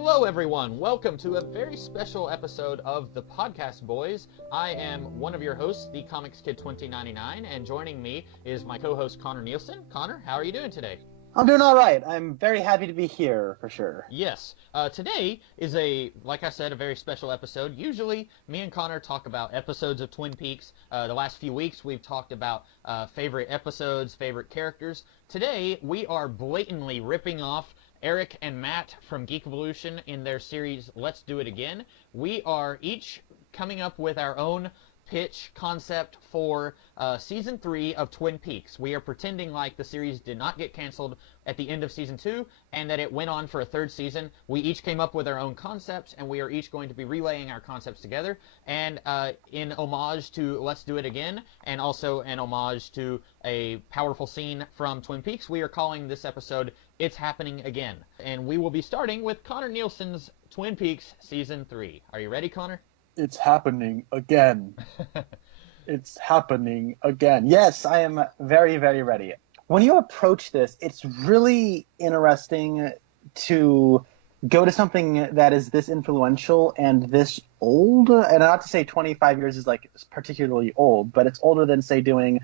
Hello, everyone. Welcome to a very special episode of the Podcast Boys. I am one of your hosts, the Comics Kid 2099, and joining me is my co-host Connor Nielsen. Connor, how are you doing today? I'm doing all right. I'm very happy to be here, for sure. Yes. Today is like I said, a very special episode. Usually, me and Connor talk about episodes of Twin Peaks. The last few weeks, we've talked about favorite episodes, favorite characters. Today, we are blatantly ripping off Eric and Matt from Geekvolution in their series Let's Do It Again. We are each coming up with our own pitch concept for Season 3 of Twin Peaks. We are pretending like the series did not get canceled at the end of Season 2 and that it went on for a third season. We each came up with our own concepts, and we are each going to be relaying our concepts together. And in homage to Let's Do It Again, and also an homage to a powerful scene from Twin Peaks, we are calling this episode It's Happening Again. And we will be starting with Connor Nielsen's Twin Peaks Season 3. Are you ready, Connor? It's happening again. It's happening again. Yes, I am very, very ready. When you approach this, it's really interesting to go to something that is this influential and this old. And not to say 25 years is like particularly old, but it's older than, say, doing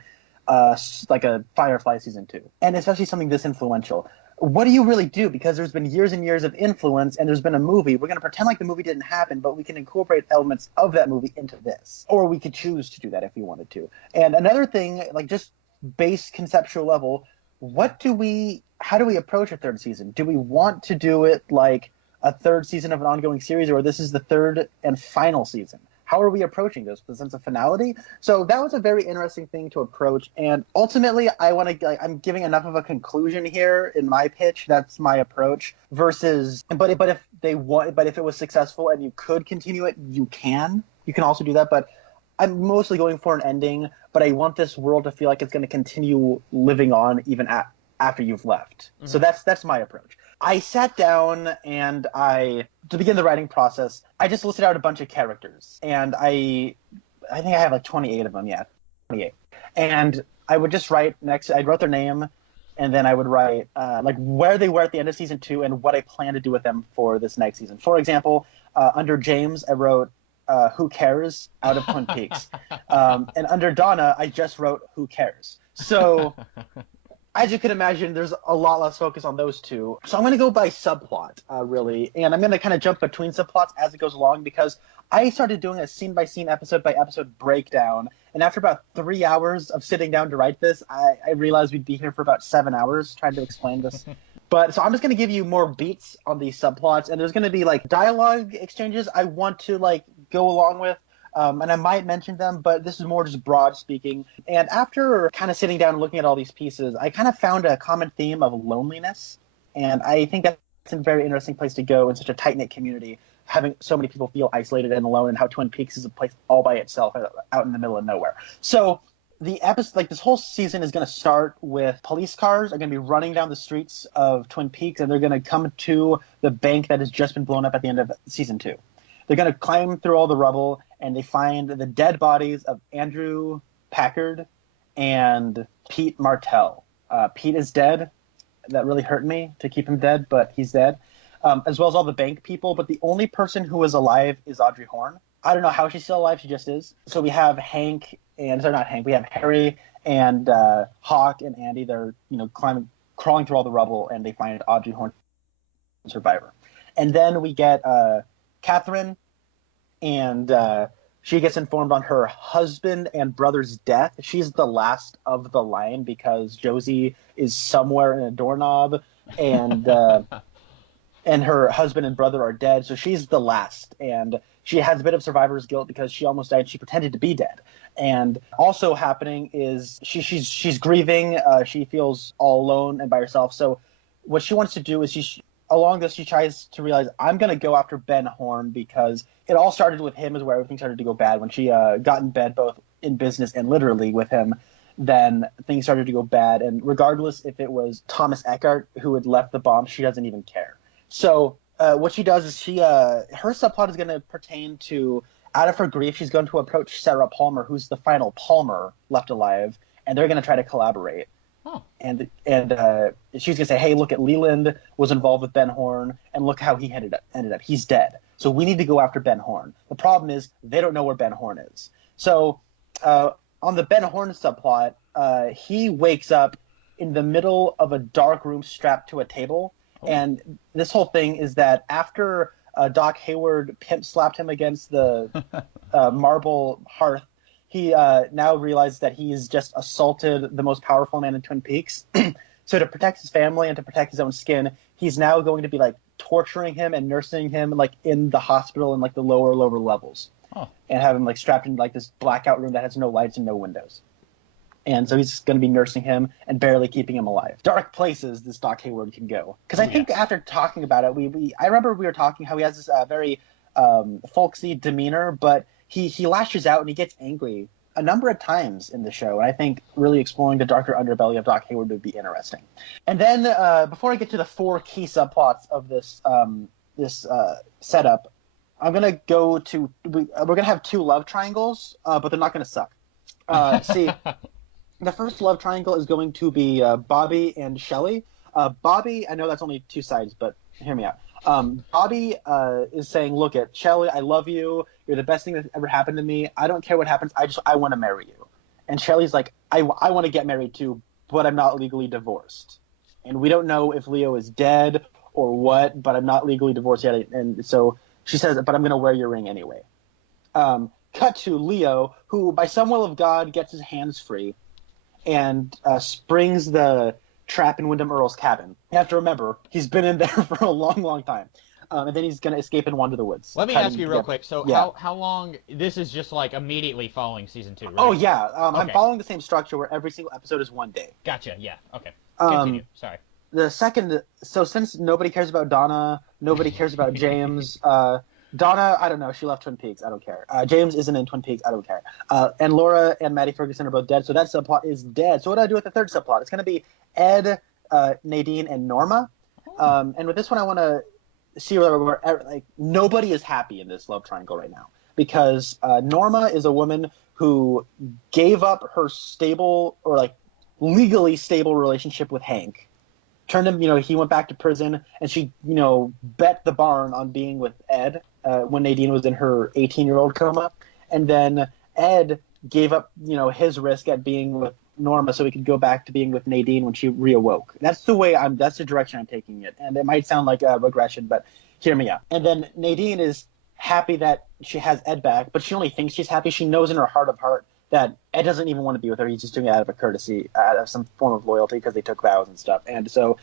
like a Firefly Season 2. And especially something this influential. What do you really do? Because there's been years and years of influence, and there's been a movie. We're going to pretend like the movie didn't happen, but we can incorporate elements of that movie into this. Or we could choose to do that if we wanted to. And another thing, like just base conceptual level, how do we approach a third season? Do we want to do it like a third season of an ongoing series, or this is the third and final season? How are we approaching this with a sense of finality? So that was a very interesting thing to approach. And ultimately, I'm giving enough of a conclusion here in my pitch. That's my approach. Versus, but if it was successful and you could continue it, you can also do that. But I'm mostly going for an ending. But I want this world to feel like it's going to continue living on even after you've left. Mm-hmm. So that's my approach. I sat down and to begin the writing process, I just listed out a bunch of characters. And I think I have like 28 of them, 28. And I would just write I wrote their name, and then I would write like where they were at the end of Season 2 and what I plan to do with them for this next season. For example, under James, I wrote Who Cares out of Twin Peaks. And under Donna, I just wrote Who Cares. So... As you can imagine, there's a lot less focus on those two. So I'm going to go by subplot, really. And I'm going to kind of jump between subplots as it goes along because I started doing a scene-by-scene, episode-by-episode breakdown. And after about 3 hours of sitting down to write this, I realized we'd be here for about 7 hours trying to explain this. So I'm just going to give you more beats on these subplots. And there's going to be, like, dialogue exchanges I want to, like, go along with. And I might mention them, but this is more just broad speaking. And after kind of sitting down and looking at all these pieces, I kind of found a common theme of loneliness. And I think that's a very interesting place to go in such a tight-knit community, having so many people feel isolated and alone, and how Twin Peaks is a place all by itself out in the middle of nowhere. So the episode, like this whole season is going to start with police cars are going to be running down the streets of Twin Peaks, and they're going to come to the bank that has just been blown up at the end of Season 2. They're going to climb through all the rubble, and they find the dead bodies of Andrew Packard and Pete Martell. Pete is dead. That really hurt me to keep him dead, but he's dead, as well as all the bank people. But the only person who is alive is Audrey Horne. I don't know how she's still alive. She just is. So we have we have Harry and Hawk and Andy. They're crawling through all the rubble, and they find Audrey Horne, survivor. And then we get Catherine, and she gets informed on her husband and brother's death. She's the last of the line because Josie is somewhere in a doorknob, and and her husband and brother are dead. So she's the last, and she has a bit of survivor's guilt because she almost died. She pretended to be dead. And also happening is she's grieving. She feels all alone and by herself. So what she wants to do is along this, she tries to realize, I'm going to go after Ben Horne because it all started with him is where everything started to go bad. When she got in bed, both in business and literally with him, then things started to go bad. And regardless if it was Thomas Eckhart who had left the bomb, she doesn't even care. So what she does is her subplot is going to pertain to, out of her grief, she's going to approach Sarah Palmer, who's the final Palmer left alive, and they're going to try to collaborate. Oh. And she's gonna say, hey, look at Leland was involved with Ben Horn, and look how he ended up. He's dead. So we need to go after Ben Horn. The problem is they don't know where Ben Horn is. So on the Ben Horn subplot, he wakes up in the middle of a dark room strapped to a table. Oh. And this whole thing is that after Doc Hayward pimp slapped him against the marble hearth, he now realizes that he's just assaulted the most powerful man in Twin Peaks. So to protect his family and to protect his own skin, he's now going to be like torturing him and nursing him like in the hospital in like the lower levels. Oh. And have him like strapped in like this blackout room that has no lights and no windows. And so he's going to be nursing him and barely keeping him alive. Dark places this Doc Hayward can go. Because I think after talking about it, I remember we were talking how he has this very folksy demeanor, but he lashes out and he gets angry a number of times in the show. And I think really exploring the darker underbelly of Doc Hayward would be interesting. And then before I get to the 4 key subplots of this setup, I'm going to go to we're going to have 2 love triangles, but they're not going to suck. See, the first love triangle is going to be Bobby and Shelley. Bobby, I know that's only 2 sides, but hear me out. Bobby is saying, look at Shelley, I love you. You're the best thing that's ever happened to me. I don't care what happens. I want to marry you. And Shelley's like, I want to get married too, but I'm not legally divorced. And we don't know if Leo is dead or what, but I'm not legally divorced yet. And so she says, but I'm going to wear your ring anyway. Cut to Leo, who by some will of God gets his hands free and springs the trap in Wyndham Earl's cabin. You have to remember, he's been in there for a long, long time. And then he's going to escape and wander the woods. Let me ask you real quick. So how long – this is just like immediately following season 2, right? Oh, yeah. Okay. I'm following the same structure where every single episode is 1 day. Gotcha. Yeah. Okay. Continue. Sorry. The second – so since nobody cares about Donna, nobody cares about James Donna, I don't know. She left Twin Peaks. I don't care. James isn't in Twin Peaks. I don't care. And Laura and Maddie Ferguson are both dead, so that subplot is dead. So what do I do with the third subplot? It's going to be Ed, Nadine, and Norma. And with this one, I want to see where like nobody is happy in this love triangle right now because Norma is a woman who gave up her stable or like legally stable relationship with Hank. Turned him, he went back to prison, and she, bet the barn on being with Ed when Nadine was in her 18-year-old coma. And then Ed gave up, his risk at being with Norma so he could go back to being with Nadine when she reawoke. That's the direction I'm taking it. And it might sound like a regression, but hear me out. And then Nadine is happy that she has Ed back, but she only thinks she's happy. She knows in her heart of heart that Ed doesn't even want to be with her. He's just doing it out of a courtesy, out of some form of loyalty because they took vows and stuff. And so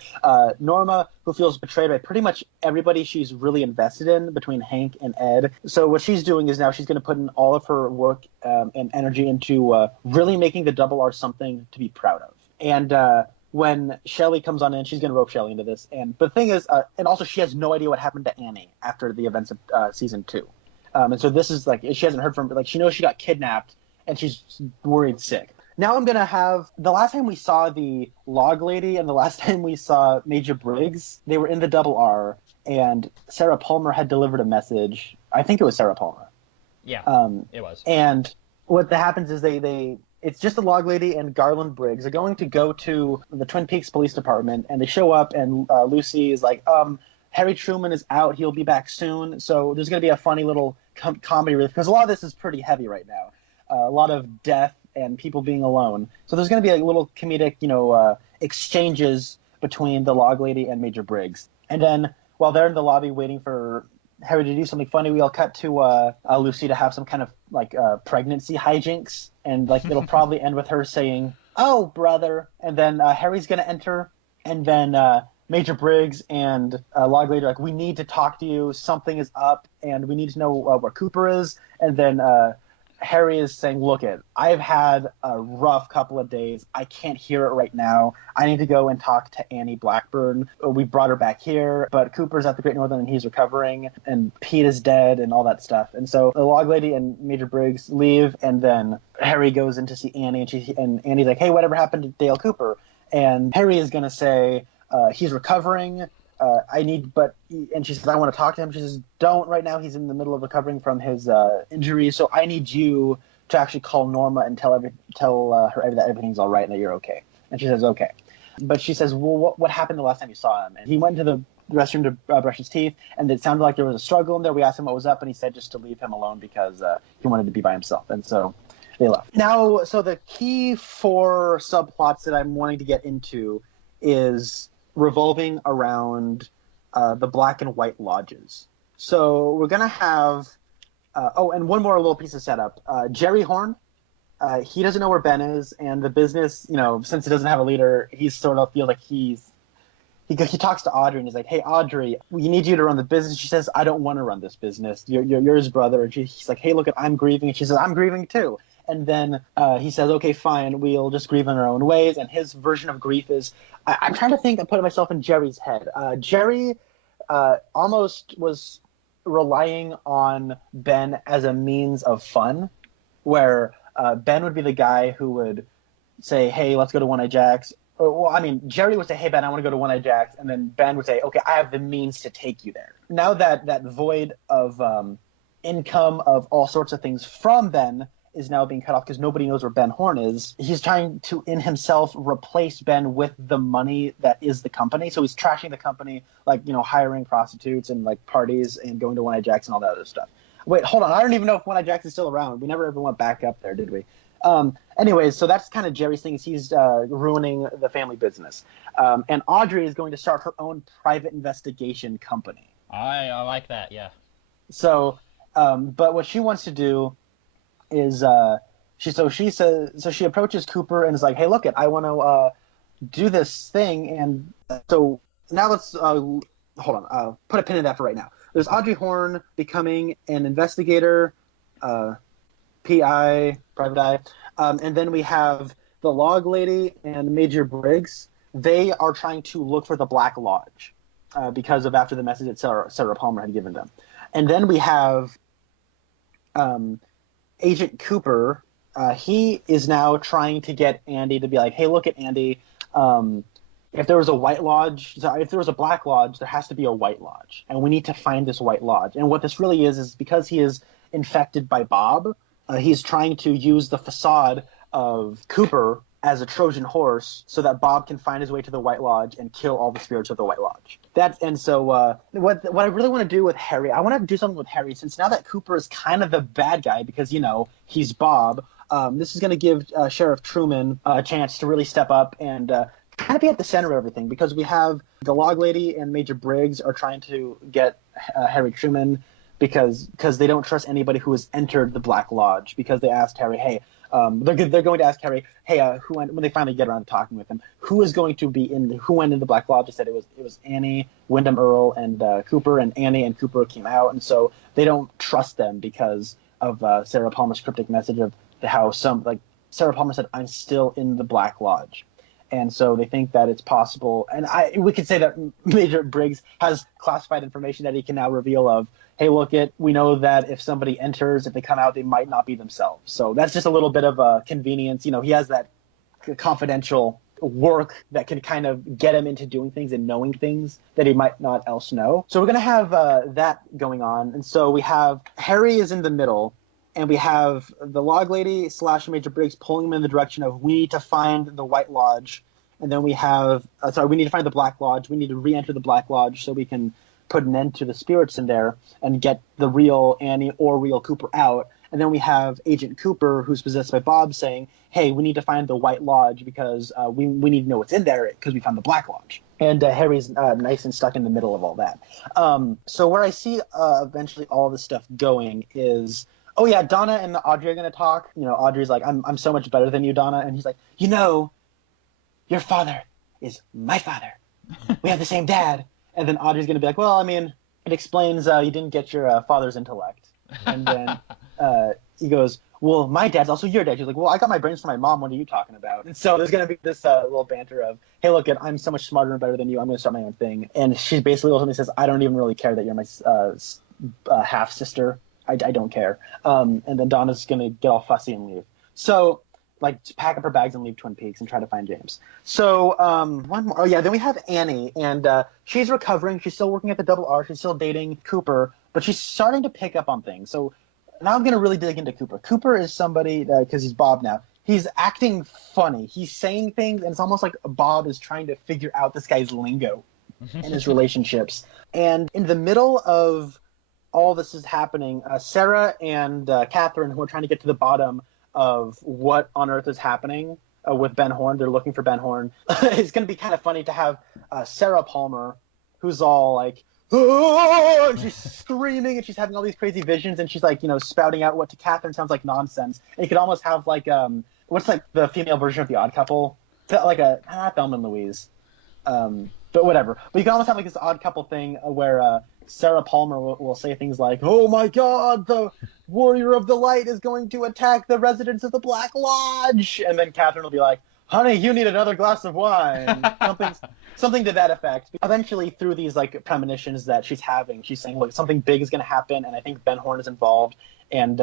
Norma, who feels betrayed by pretty much everybody she's really invested in between Hank and Ed. So what she's doing is now she's going to put in all of her work and energy into really making the Double R something to be proud of. And when Shelley comes on in, she's going to rope Shelley into this. But the thing is, and also she has no idea what happened to Annie after the events of season 2. And so this is like, she hasn't heard from, like, she knows she got kidnapped, and she's worried sick. Now I'm going to have – the last time we saw the log lady and the last time we saw Major Briggs, they were in the Double R, and Sarah Palmer had delivered a message. I think it was Sarah Palmer. Yeah, it was. And what happens is it's just the log lady and Garland Briggs are going to go to the Twin Peaks Police Department, and they show up, and Lucy is like, Harry Truman is out. He'll be back soon. So there's going to be a funny little comedy relief because a lot of this is pretty heavy right now. A lot of death and people being alone. So there's going to be like little comedic, exchanges between the log lady and Major Briggs. And then while they're in the lobby waiting for Harry to do something funny, we all cut to Lucy to have some kind of like pregnancy hijinks. And like it'll probably end with her saying, "Oh, brother." And then Harry's going to enter. And then Major Briggs and log lady are like, "We need to talk to you. Something is up. And we need to know where Cooper is." And then Harry is saying, look, I've had a rough couple of days. I can't hear it right now. I need to go and talk to Annie Blackburn. We brought her back here, but Cooper's at the Great Northern and he's recovering, and Pete is dead and all that stuff. And so the log lady and Major Briggs leave, and then Harry goes in to see Annie, and Annie's like, hey, whatever happened to Dale Cooper? And Harry is going to say he's recovering. And she says, I want to talk to him. She says, don't right now. He's in the middle of recovering from his injury. So I need you to actually call Norma and tell her that everything's all right and that you're okay. And she says, okay. But she says, well, what happened the last time you saw him? And he went into the restroom to brush his teeth, and it sounded like there was a struggle in there. We asked him what was up, and he said just to leave him alone because he wanted to be by himself. And so they left. Now, so the key 4 subplots that I'm wanting to get into is revolving around the black and white lodges. So we're going to have and one more little piece of setup. Jerry Horn, he doesn't know where Ben is, and the business, since it doesn't have a leader, he sort of feels like he talks to Audrey, and he's like, hey, Audrey, we need you to run the business. She says, I don't want to run this business. You're his brother. And he's like, hey, look, I'm grieving. And she says, I'm grieving too. And then he says, okay, fine, we'll just grieve in our own ways. And his version of grief is, I'm trying to think and put myself in Jerry's head. Jerry almost was relying on Ben as a means of fun, where Ben would be the guy who would say, hey, let's go to One-Eye Jack's. Jerry would say, hey, Ben, I want to go to One-Eye Jack's. And then Ben would say, okay, I have the means to take you there. Now that void of income of all sorts of things from Ben is now being cut off because nobody knows where Ben Horn is, he's trying to, in himself, replace Ben with the money that is the company. So he's trashing the company, like, hiring prostitutes and, like, parties and going to One-Eye Jack's and all that other stuff. Wait, hold on. I don't even know if One-Eye Jack's is still around. We never ever went back up there, did we? Anyways, so that's kind of Jerry's thing, is he's ruining the family business. And Audrey is going to start her own private investigation company. I like that, yeah. So, but what she wants to do is she approaches Cooper and is like, hey, look, I want to do this thing. And so now let's hold on, put a pin in that for right now. There's Audrey Horn becoming an investigator, PI, private eye. And then we have the Log Lady and Major Briggs. They are trying to look for the Black Lodge because of after the message that Sarah Palmer had given them. And then we have Agent Cooper. He is now trying to get Andy to be like, hey, look at Andy. If there was a White Lodge, if there was a Black Lodge, there has to be a White Lodge. And we need to find this White Lodge. And what this really is because he is infected by Bob, he's trying to use the facade of Cooper as a Trojan horse so that Bob can find his way to the White Lodge and kill all the spirits of the White Lodge. So what I really want to do with Harry, I want to do something with Harry, since now that Cooper is kind of the bad guy because, he's Bob, this is going to give Sheriff Truman a chance to really step up and kind of be at the center of everything, because we have the Log Lady and Major Briggs are trying to get Harry Truman because they don't trust anybody who has entered the Black Lodge, because they asked Harry, hey, they're going to ask Harry, hey, when they finally get around to talking with him, who went in the Black Lodge? They said it was Annie, Wyndham Earl, and Cooper, and Annie and Cooper came out, and so they don't trust them because of Sarah Palmer's cryptic message of how Sarah Palmer said, I'm still in the Black Lodge. And so they think that it's possible, and we could say that Major Briggs has classified information that he can now reveal of, hey, we know that if somebody enters, if they come out, they might not be themselves. So that's just a little bit of a convenience. He has that confidential work that can kind of get him into doing things and knowing things that he might not else know. So we're going to have that going on. And so we have Harry is in the middle, and we have the Log Lady / Major Briggs pulling him in the direction of, we need to find the White Lodge. And then we have, we need to find the Black Lodge. We need to re-enter the Black Lodge so we can put an end to the spirits in there and get the real Annie or real Cooper out. And then we have Agent Cooper, who's possessed by Bob, saying, hey, we need to find the White Lodge because we need to know what's in there because we found the Black Lodge. And Harry's nice and stuck in the middle of all that. So where I see eventually all this stuff going is, oh yeah, Donna and Audrey are going to talk. Audrey's like, I'm so much better than you, Donna. And he's like, your father is my father. We have the same dad. And then Audrey's going to be like, well, it explains you didn't get your father's intellect. And then he goes, well, my dad's also your dad. She's like, well, I got my brains from my mom. What are you talking about? And so there's going to be this little banter of, hey, look, I'm so much smarter and better than you. I'm going to start my own thing. And she basically ultimately says, I don't even really care that you're my half-sister. I don't care. And then Donna's going to get all fussy and leave. So pack up her bags and leave Twin Peaks and try to find James. So one more. Oh yeah, then we have Annie, and she's recovering. She's still working at the Double R. She's still dating Cooper, but she's starting to pick up on things. So now I'm going to really dig into Cooper. Cooper is somebody, because he's Bob now, he's acting funny. He's saying things, and it's almost like Bob is trying to figure out this guy's lingo and his relationships. And in the middle of all this is happening, Sarah and Catherine, who are trying to get to the bottom of what on earth is happening with Ben Horn, they're looking for Ben Horn. It's going to be kind of funny to have Sarah Palmer, who's all like, oh! And she's screaming and she's having all these crazy visions and she's like, spouting out what to Catherine sounds like nonsense. And you could almost have like, what's like the female version of The Odd Couple? Like not Thelma and Louise. But whatever. But you can almost have like this Odd Couple thing where Sarah Palmer will say things like, oh my god, the Warrior of the Light is going to attack the residents of the Black Lodge. And then Catherine will be like, honey, you need another glass of wine. Something to that effect. Eventually, through these like premonitions that she's having, she's saying, look, something big is going to happen, and I think Ben Horn is involved, and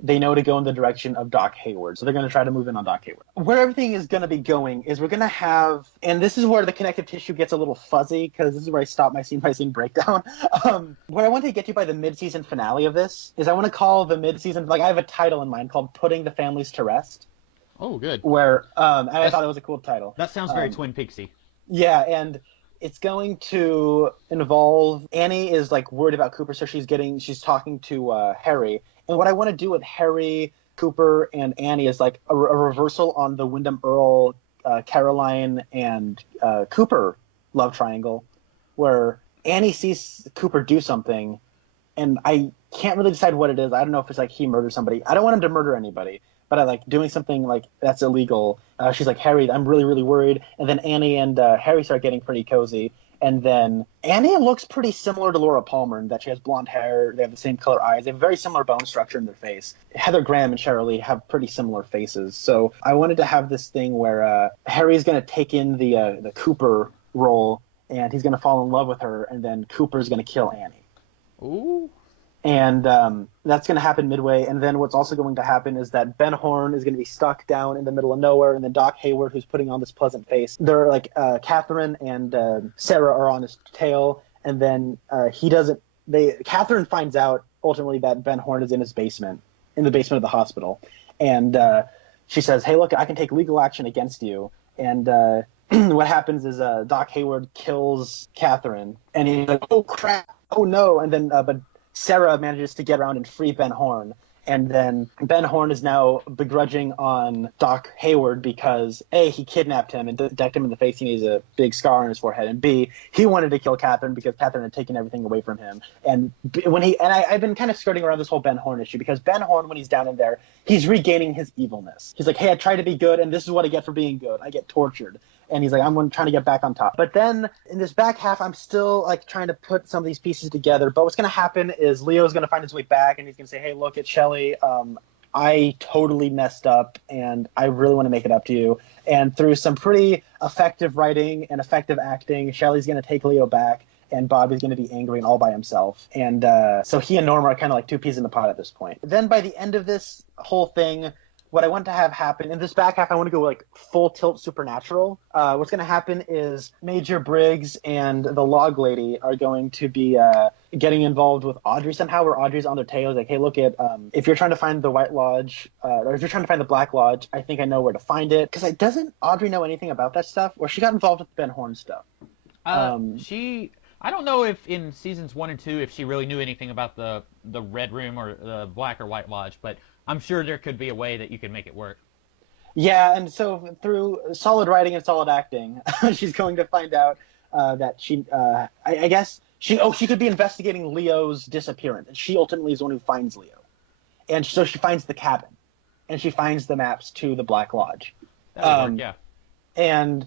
they know to go in the direction of Doc Hayward. So they're going to try to move in on Doc Hayward. Where everything is going to be going is we're going to have, and this is where the connective tissue gets a little fuzzy, because this is where I stop my scene-by-scene breakdown. Where I want to get to by the mid-season finale of this is I want to call the mid-season, like I have a title in mind called Putting the Families to Rest. Oh, good. Where, and I thought it was a cool title. That sounds very Twin Peaksy. Yeah, and it's going to involve, Annie is like worried about Cooper, so she's talking to Harry. And what I want to do with Harry, Cooper, and Annie is like a reversal on the Wyndham Earl, Caroline, and Cooper love triangle, where Annie sees Cooper do something, and I can't really decide what it is. I don't know if it's like he murdered somebody. I don't want him to murder anybody, but I like doing something like that's illegal. She's like, Harry, I'm really, really worried. And then Annie and Harry start getting pretty cozy. And then Annie looks pretty similar to Laura Palmer in that she has blonde hair. They have the same color eyes. They have a very similar bone structure in their face. Heather Graham and Sheryl Lee have pretty similar faces. So I wanted to have this thing where Harry's going to take in the Cooper role, and he's going to fall in love with her, and then Cooper's going to kill Annie. Ooh. And that's going to happen midway. And then what's also going to happen is that Ben Horn is going to be stuck down in the middle of nowhere. And then Doc Hayward, who's putting on this pleasant face, they're like Catherine and Sarah are on his tail. And then Catherine finds out ultimately that Ben Horn is in his basement, in the basement of the hospital. And she says, hey, look, I can take legal action against you. And what happens is Doc Hayward kills Catherine. And he's like, oh, crap. Oh, no. And then but Sarah manages to get around and free Ben Horn. And then Ben Horn is now begrudging on Doc Hayward because, A, he kidnapped him and decked him in the face. He has a big scar on his forehead. And B, he wanted to kill Catherine because Catherine had taken everything away from him. And I've been kind of skirting around this whole Ben Horn issue because Ben Horn, when he's down in there, he's regaining his evilness. He's like, hey, I tried to be good, and this is what I get for being good. I get tortured. And he's like, I'm trying to get back on top. But then in this back half, I'm still like trying to put some of these pieces together. But what's going to happen is Leo's going to find his way back, and he's going to say, hey, look, it's Shelley. I totally messed up, and I really want to make it up to you. And through some pretty effective writing and effective acting, Shelley's going to take Leo back, and Bobby's going to be angry and all by himself. And so he and Norma are kind of like two peas in the pod at this point. Then by the end of this whole thing, what I want to have happen in this back half, I want to go like full tilt supernatural. What's going to happen is Major Briggs and the Log Lady are going to be getting involved with Audrey somehow, where Audrey's on their tails. Like, hey, look at if you're trying to find the White Lodge, or if you're trying to find the Black Lodge, I think I know where to find it. Because doesn't Audrey know anything about that stuff? Or she got involved with Ben Horn stuff? I don't know if in seasons 1 and 2 if she really knew anything about the Red Room or the Black or White Lodge, but I'm sure there could be a way that you could make it work. Yeah, and so through solid writing and solid acting, she's going to find out that she, I guess, she could be investigating Leo's disappearance, and she ultimately is the one who finds Leo. And so she finds the cabin, and she finds the maps to the Black Lodge. That would work, yeah. And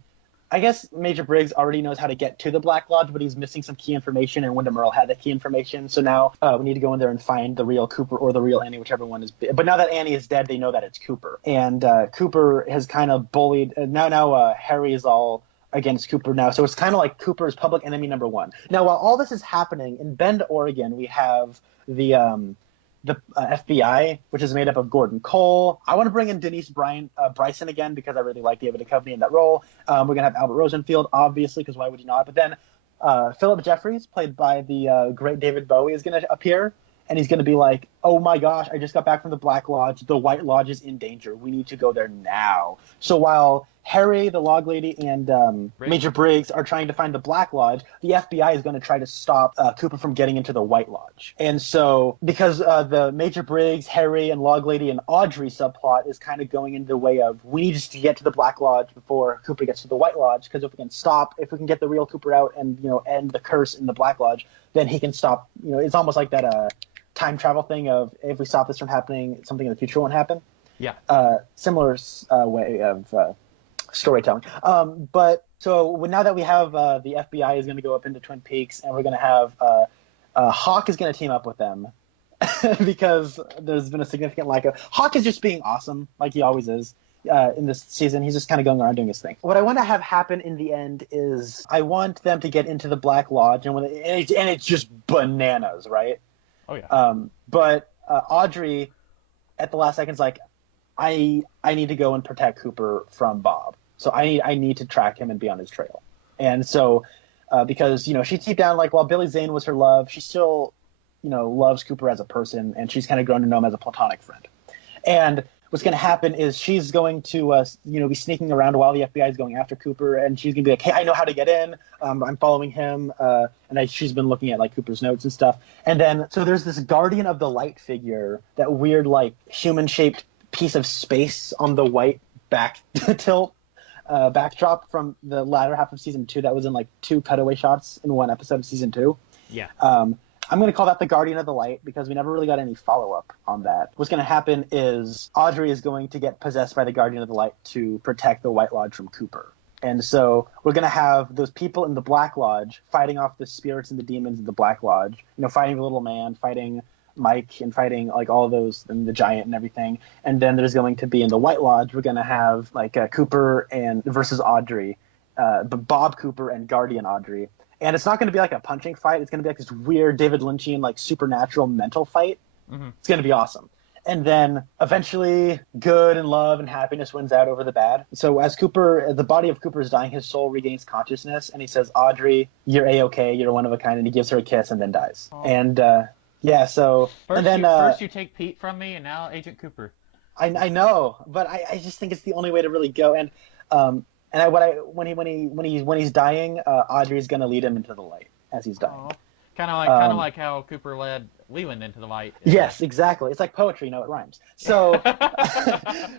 I guess Major Briggs already knows how to get to the Black Lodge, but he's missing some key information, and Wyndham Earl had that key information. So now we need to go in there and find the real Cooper or the real Annie, whichever one is. But now that Annie is dead, they know that it's Cooper. And Cooper has kind of bullied. Now Harry is all against Cooper now. So it's kind of like Cooper's public enemy number one. Now, while all this is happening, in Bend, Oregon, we have the FBI, which is made up of Gordon Cole. I want to bring in Denise Bryson again because I really like David Duchovny in that role. We're going to have Albert Rosenfield, obviously, because why would you not? But then Philip Jeffries, played by the great David Bowie, is going to appear. and he's going to be like, oh my gosh, I just got back from the Black Lodge. The White Lodge is in danger. We need to go there now. So while Harry, the Log Lady, and Major Briggs are trying to find the Black Lodge, the FBI is going to try to stop Cooper from getting into the White Lodge. And so, because the Major Briggs, Harry, and Log Lady and Audrey subplot is kind of going into the way of, we need to get to the Black Lodge before Cooper gets to the White Lodge, because if we can get the real Cooper out and, end the curse in the Black Lodge, then he can stop, it's almost like that time travel thing of, if we stop this from happening, something in the future won't happen. Yeah. Similar way of storytelling. But so now that we have the FBI is going to go up into Twin Peaks, and we're going to have Hawk is going to team up with them because there's been a significant lack of Hawk is just being awesome like he always is in this season. He's just kind of going around doing his thing. What I want to have happen in the end is I want them to get into the Black Lodge, and it's just bananas, right? Oh yeah. But Audrey at the last second's like, I need to go and protect Cooper from Bob. So I need to track him and be on his trail. And so because, she deep down, like, while Billy Zane was her love, she still, loves Cooper as a person, and she's kind of grown to know him as a platonic friend. And what's going to happen is she's going to, be sneaking around while the FBI is going after Cooper, and she's going to be like, hey, I know how to get in. I'm following him. She's been looking at, like, Cooper's notes and stuff. And then, so there's this Guardian of the Light figure, that weird, like, human-shaped piece of space on the white back tilt. Backdrop from the latter half of season 2 that was in like 2 cutaway shots in one episode of season 2. Yeah. I'm going to call that the Guardian of the Light because we never really got any follow-up on that. What's going to happen is Audrey is going to get possessed by the Guardian of the Light to protect the White Lodge from Cooper. And so we're going to have those people in the Black Lodge fighting off the spirits and the demons in the Black Lodge, fighting the little man, fighting Mike, and fighting like all those and the giant and everything. And then there's going to be in the White Lodge, we're going to have like Cooper and versus Audrey, Bob Cooper and Guardian Audrey. And it's not going to be like a punching fight. It's going to be like this weird David Lynchian like supernatural mental fight. Mm-hmm. It's going to be awesome. And then eventually good and love and happiness wins out over the bad. So as the body of Cooper is dying, his soul regains consciousness, and he says, Audrey, you're A-okay, you're one of a kind, and he gives her a kiss and then dies. Oh. And yeah, so first you take Pete from me, and now Agent Cooper. I know, but I just think it's the only way to really go. And when he's dying, Audrey's gonna lead him into the light as he's dying. Kind of like how Cooper led Leland into the light. Yes, exactly. It's like poetry, it rhymes. So,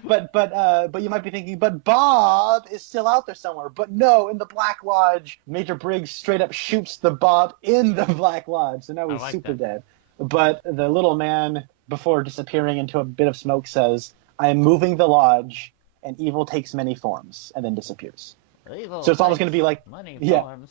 but you might be thinking, but Bob is still out there somewhere. But no, in the Black Lodge, Major Briggs straight up shoots the Bob in the Black Lodge, so now he's super dead. But the little man, before disappearing into a bit of smoke, says, I am moving the lodge, and evil takes many forms, and then disappears. Evil so it's almost going to be like... Many forms.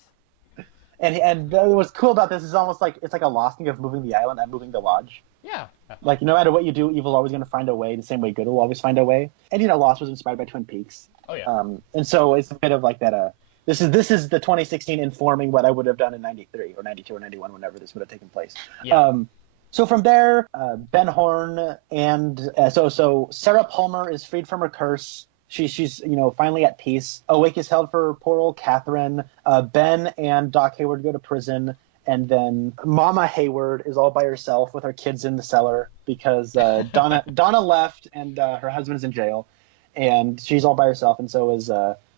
And what's cool about this is almost like it's like a Lost thing of moving the island and moving the lodge. Yeah. Like, no matter what you do, evil always going to find a way, the same way good will always find a way. And, Lost was inspired by Twin Peaks. Oh, yeah. And so it's a bit of like that... This is the 2016 informing what I would have done in 93 or 92 or 91, whenever this would have taken place. Yeah. So from there, Ben Horn and so Sarah Palmer is freed from her curse. She's finally at peace. A wake is held for poor old Catherine. Ben and Doc Hayward go to prison, and then Mama Hayward is all by herself with her kids in the cellar because Donna left and her husband is in jail, and she's all by herself, and so is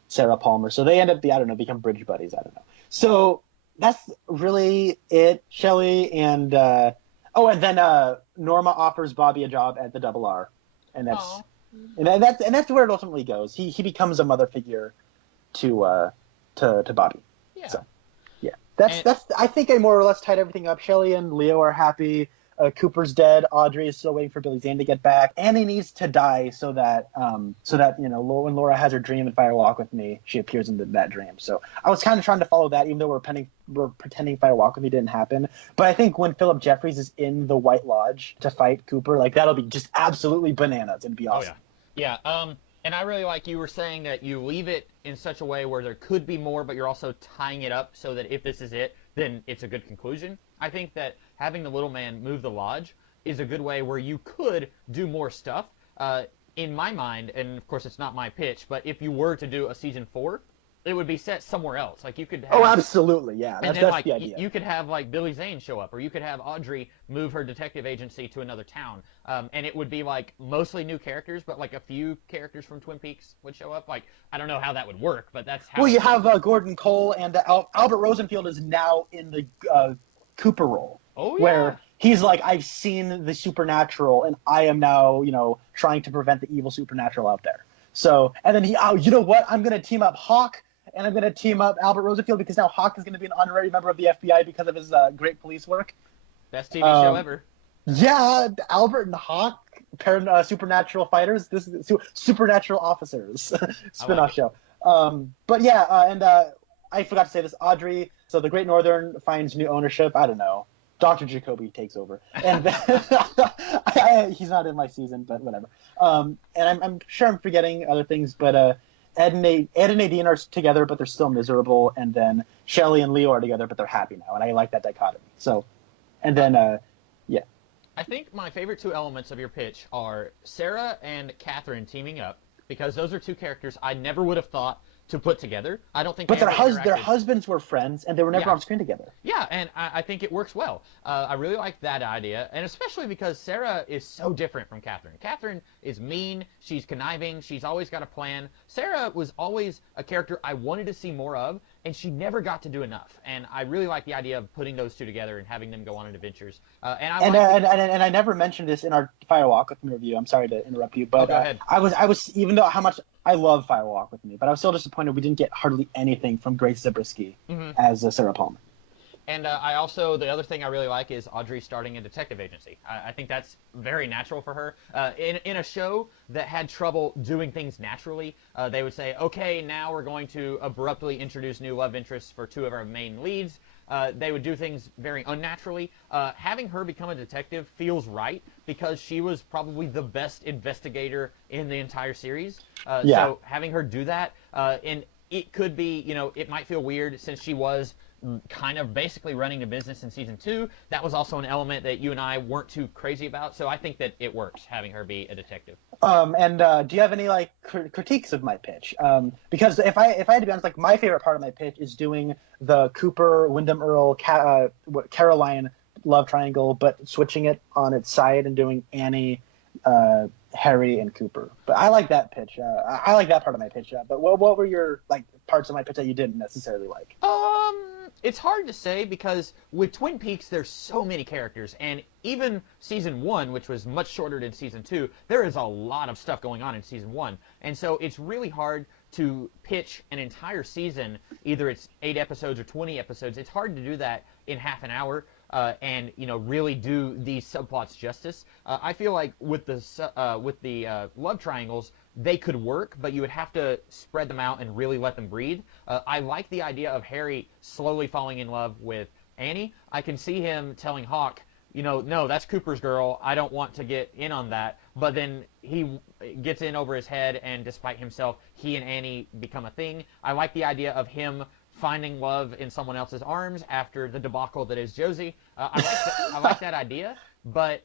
Sarah Palmer. So they end up become bridge buddies. I don't know. So that's really it. Shelley and and then Norma offers Bobby a job at the Double R, and that's where it ultimately goes. He becomes a mother figure to Bobby. Yeah. So yeah, that's I think I more or less tied everything up. Shelley and Leo are happy. Cooper's dead. Audrey is still waiting for Billy Zane to get back. Annie needs to die so that when Laura has her dream in Fire Walk with Me, she appears in that dream. So I was kind of trying to follow that, even though we're pretending Fire Walk with Me didn't happen. But I think when Philip Jeffries is in the White Lodge to fight Cooper, like that'll be just absolutely bananas. It'd be awesome. Oh yeah. Yeah. And I really like you were saying that you leave it in such a way where there could be more, but you're also tying it up so that if this is it, then it's a good conclusion. I think that having the little man move the lodge is a good way where you could do more stuff. In my mind, and of course it's not my pitch, but if you were to do a season 4, it would be set somewhere else. Like you could Oh, have, absolutely, yeah. and That's then like the idea. you could have like Billy Zane show up, or you could have Audrey move her detective agency to another town, and it would be like mostly new characters, but like a few characters from Twin Peaks would show up. Like I don't know how that would work, but that's how. Well, you have Gordon Cole, and Albert Rosenfield is now in the Cooper role. Oh, yeah. Where he's like, I've seen the supernatural, and I am now, trying to prevent the evil supernatural out there. So, and then you know what? I'm going to team up Hawk, and I'm going to team up Albert Rosenfield, because now Hawk is going to be an honorary member of the FBI because of his great police work. Best TV show ever. Yeah, Albert and Hawk, supernatural fighters. This is supernatural officers spin-off show. But yeah, and I forgot to say this. Audrey. So the Great Northern finds new ownership. I don't know. Dr. Jacoby takes over, and then, he's not in my season, but whatever. And I'm sure I'm forgetting other things, but Ed and Nadine are together, but they're still miserable, and then Shelley and Leo are together, but they're happy now, and I like that dichotomy. So, and then yeah. I think my favorite two elements of your pitch are Sarah and Catherine teaming up, because those are two characters I never would have thought to put together. I don't think. But their husbands were friends, and they were never on screen together. Yeah, and I think it works well. I really like that idea, and especially because Sarah is so different from Catherine. Catherine is mean. She's conniving. She's always got a plan. Sarah was always a character I wanted to see more of, and she never got to do enough. And I really like the idea of putting those two together and having them go on adventures. And I never mentioned this in our Fire Walk with Me review. I'm sorry to interrupt you, but go ahead. I was even though how much I love Fire Walk with Me, but I was still disappointed we didn't get hardly anything from Grace Zabriskie as Sarah Palmer. And the other thing I really like is Audrey starting a detective agency. I think that's very natural for her. In a show that had trouble doing things naturally, they would say, okay, now we're going to abruptly introduce new love interests for two of our main leads. They would do things very unnaturally. Having her become a detective feels right, because she was probably the best investigator in the entire series. So having her do that, and it could be, it might feel weird since she was kind of basically running the business in season 2. That was also an element that you and I weren't too crazy about, so I think that it works having her be a detective. Do you have any critiques of my pitch? Because if I had to be honest, my favorite part of my pitch is doing the Cooper, Wyndham Earl, Caroline love triangle, but switching it on its side and doing Annie, Harry, and Cooper. But I like that pitch. I like that part of my pitch. But what were your parts of my pitch that you didn't necessarily like? It's hard to say, because with Twin Peaks there's so many characters, and even season 1, which was much shorter than season 2, there is a lot of stuff going on in season 1, and so it's really hard to pitch an entire season. Either it's 8 episodes or 20 episodes. It's hard to do that in half an hour. And really do these subplots justice. I feel like with the love triangles, they could work, but you would have to spread them out and really let them breathe. I like the idea of Harry slowly falling in love with Annie. I can see him telling Hawk, no, that's Cooper's girl. I don't want to get in on that. But then he gets in over his head, and despite himself, he and Annie become a thing. I like the idea of him finding love in someone else's arms after the debacle that is Josie. I like that idea, but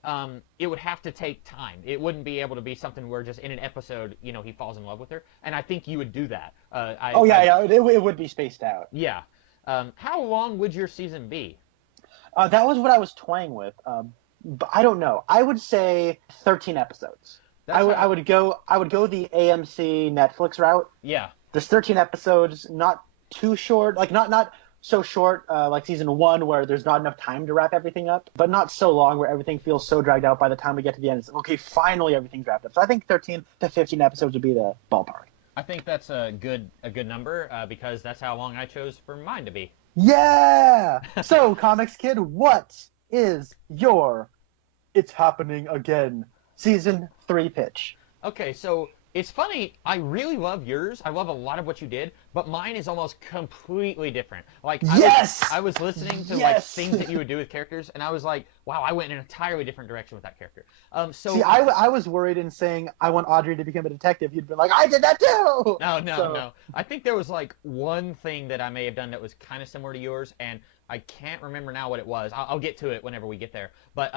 it would have to take time. It wouldn't be able to be something where just in an episode, he falls in love with her. And I think you would do that. It would be spaced out. Yeah. How long would your season be? That was what I was toying with. But I don't know. I would say 13 episodes. I would go the AMC Netflix route. Yeah. There's 13 episodes, not too short, not so short like season 1 where there's not enough time to wrap everything up, but not so long where everything feels so dragged out by the time we get to the end. It's okay, finally everything's wrapped up. So I think 13 to 15 episodes would be the ballpark. I think that's a good number because that's how long I chose for mine to be. Yeah! So, Comics Kid, what is your It's Happening Again Season 3 pitch? Okay, so it's funny, I really love yours. I love a lot of what you did, but mine is almost completely different. I was listening to things that you would do with characters, and I was like, wow, I went in an entirely different direction with that character. See, I was worried in saying I want Audrey to become a detective. You'd been like, I did that too. No. I think there was one thing that I may have done that was kind of similar to yours, and I can't remember now what it was. I'll get to it whenever we get there. But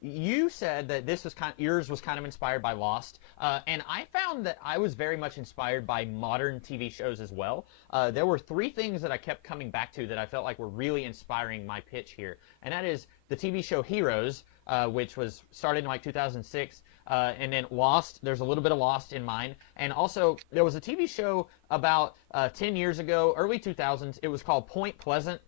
you said that yours was kind of inspired by Lost, and I found that I was very much inspired by modern TV shows as well. There were three things that I kept coming back to that I felt like were really inspiring my pitch here, and that is the TV show Heroes, which was started in like 2006, and then Lost. There's a little bit of Lost in mine, and also there was a TV show about 10 years ago, early 2000s. It was called Point Pleasant.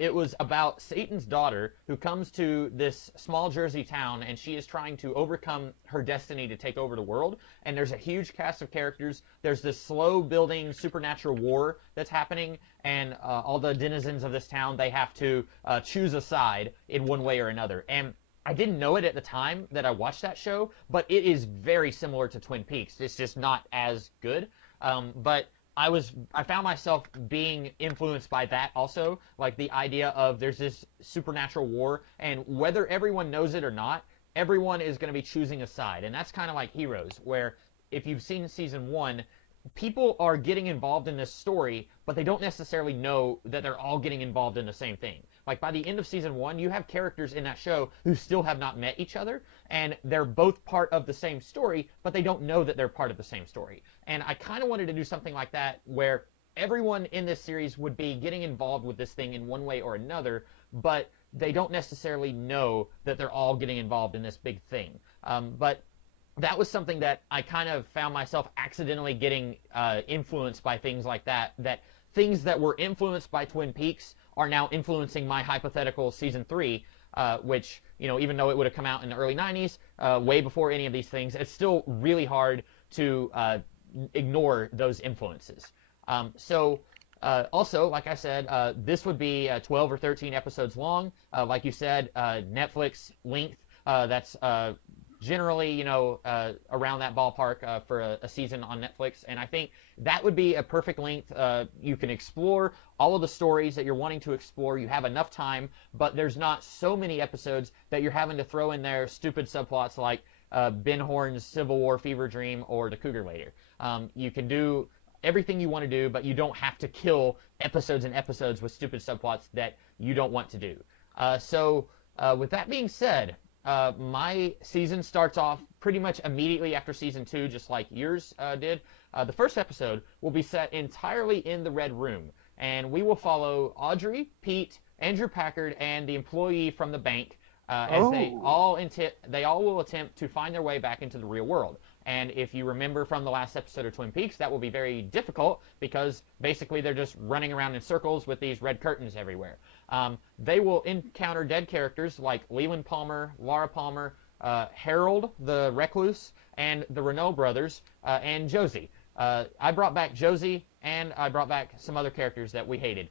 It was about Satan's daughter who comes to this small Jersey town, and she is trying to overcome her destiny to take over the world. And there's a huge cast of characters. There's this slow-building supernatural war that's happening, and all the denizens of this town, they have to choose a side in one way or another. And I didn't know it at the time that I watched that show, but it is very similar to Twin Peaks. It's just not as good. But I found myself being influenced by that also, like the idea of there's this supernatural war, and whether everyone knows it or not, everyone is going to be choosing a side. And that's kind of like Heroes, where if you've seen season 1, people are getting involved in this story, but they don't necessarily know that they're all getting involved in the same thing. Like by the end of season 1, you have characters in that show who still have not met each other, and they're both part of the same story, but they don't know that they're part of the same story. And I kind of wanted to do something like that where everyone in this series would be getting involved with this thing in one way or another, but they don't necessarily know that they're all getting involved in this big thing. But that was something that I kind of found myself accidentally getting influenced by things like that, that things that were influenced by Twin Peaks are now influencing my hypothetical season 3, which, even though it would have come out in the early 90s, way before any of these things, it's still really hard to ignore those influences. Also, like I said, this would be 12 or 13 episodes long. Like you said, Netflix length, that's generally, around that ballpark for a season on Netflix. And I think that would be a perfect length. You can explore all of the stories that you're wanting to explore. You have enough time, but there's not so many episodes that you're having to throw in there stupid subplots like Ben Horne's Civil War fever dream or the Cougar Later. You can do everything you want to do, but you don't have to kill episodes and episodes with stupid subplots that you don't want to do. With that being said, my season starts off pretty much immediately after season 2, just like yours did. The first episode will be set entirely in the Red Room, and we will follow Audrey, Pete, Andrew Packard, and the employee from the bank as they all will attempt to find their way back into the real world. And if you remember from the last episode of Twin Peaks, that will be very difficult because basically they're just running around in circles with these red curtains everywhere. They will encounter dead characters like Leland Palmer, Laura Palmer, Harold the Recluse, and the Renault brothers, and Josie. I brought back Josie, and I brought back some other characters that we hated.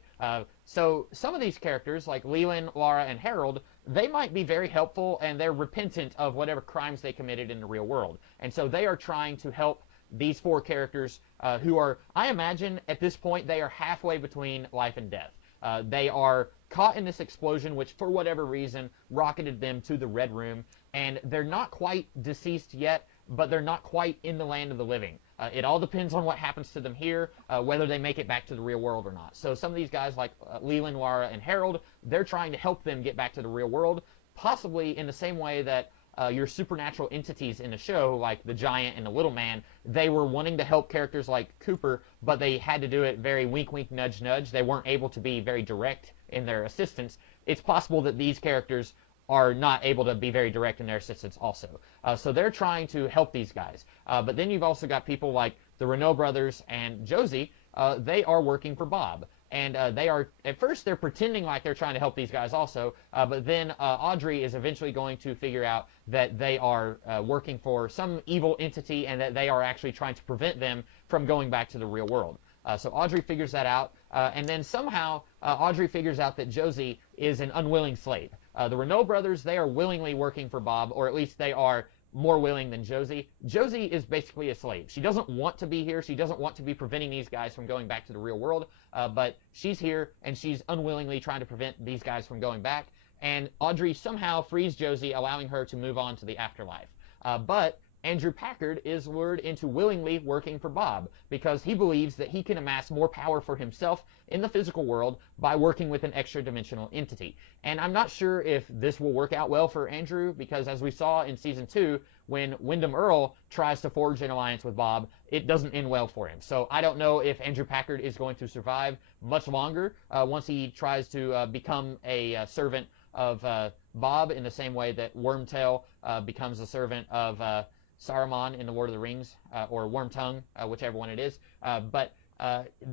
So some of these characters, like Leland, Laura, and Harold, they might be very helpful, and they're repentant of whatever crimes they committed in the real world. And so they are trying to help these 4 characters who are, I imagine, at this point, they are halfway between life and death. They are caught in this explosion, which for whatever reason rocketed them to the Red Room, and they're not quite deceased yet, but they're not quite in the land of the living. It all depends on what happens to them here, whether they make it back to the real world or not. So some of these guys like Leland, Laura, and Harold, they're trying to help them get back to the real world, possibly in the same way that your supernatural entities in the show, like the Giant and the Little Man, they were wanting to help characters like Cooper, but they had to do it very wink, wink, nudge, nudge. They weren't able to be very direct in their assistance. It's possible that these characters are not able to be very direct in their assistance also. So they're trying to help these guys. But then you've also got people like the Renault brothers and Josie. They are working for Bob. And they are, at first, they're pretending like they're trying to help these guys also. But then Audrey is eventually going to figure out that they are working for some evil entity and that they are actually trying to prevent them from going back to the real world. So Audrey figures that out. And then somehow Audrey figures out that Josie is an unwilling slave. The Renault brothers, they are willingly working for Bob, or at least they are more willing than Josie. Josie is basically a slave. She doesn't want to be here. She doesn't want to be preventing these guys from going back to the real world. But she's here, and she's unwillingly trying to prevent these guys from going back. And Audrey somehow frees Josie, allowing her to move on to the afterlife. But Andrew Packard is lured into willingly working for Bob because he believes that he can amass more power for himself in the physical world by working with an extra-dimensional entity. And I'm not sure if this will work out well for Andrew because, as we saw in Season 2, when Wyndham Earl tries to forge an alliance with Bob, it doesn't end well for him. So I don't know if Andrew Packard is going to survive much longer once he tries to become a servant of Bob in the same way that Wormtail becomes a servant of Saruman in the Lord of the Rings, or Wormtongue, whichever one it is. But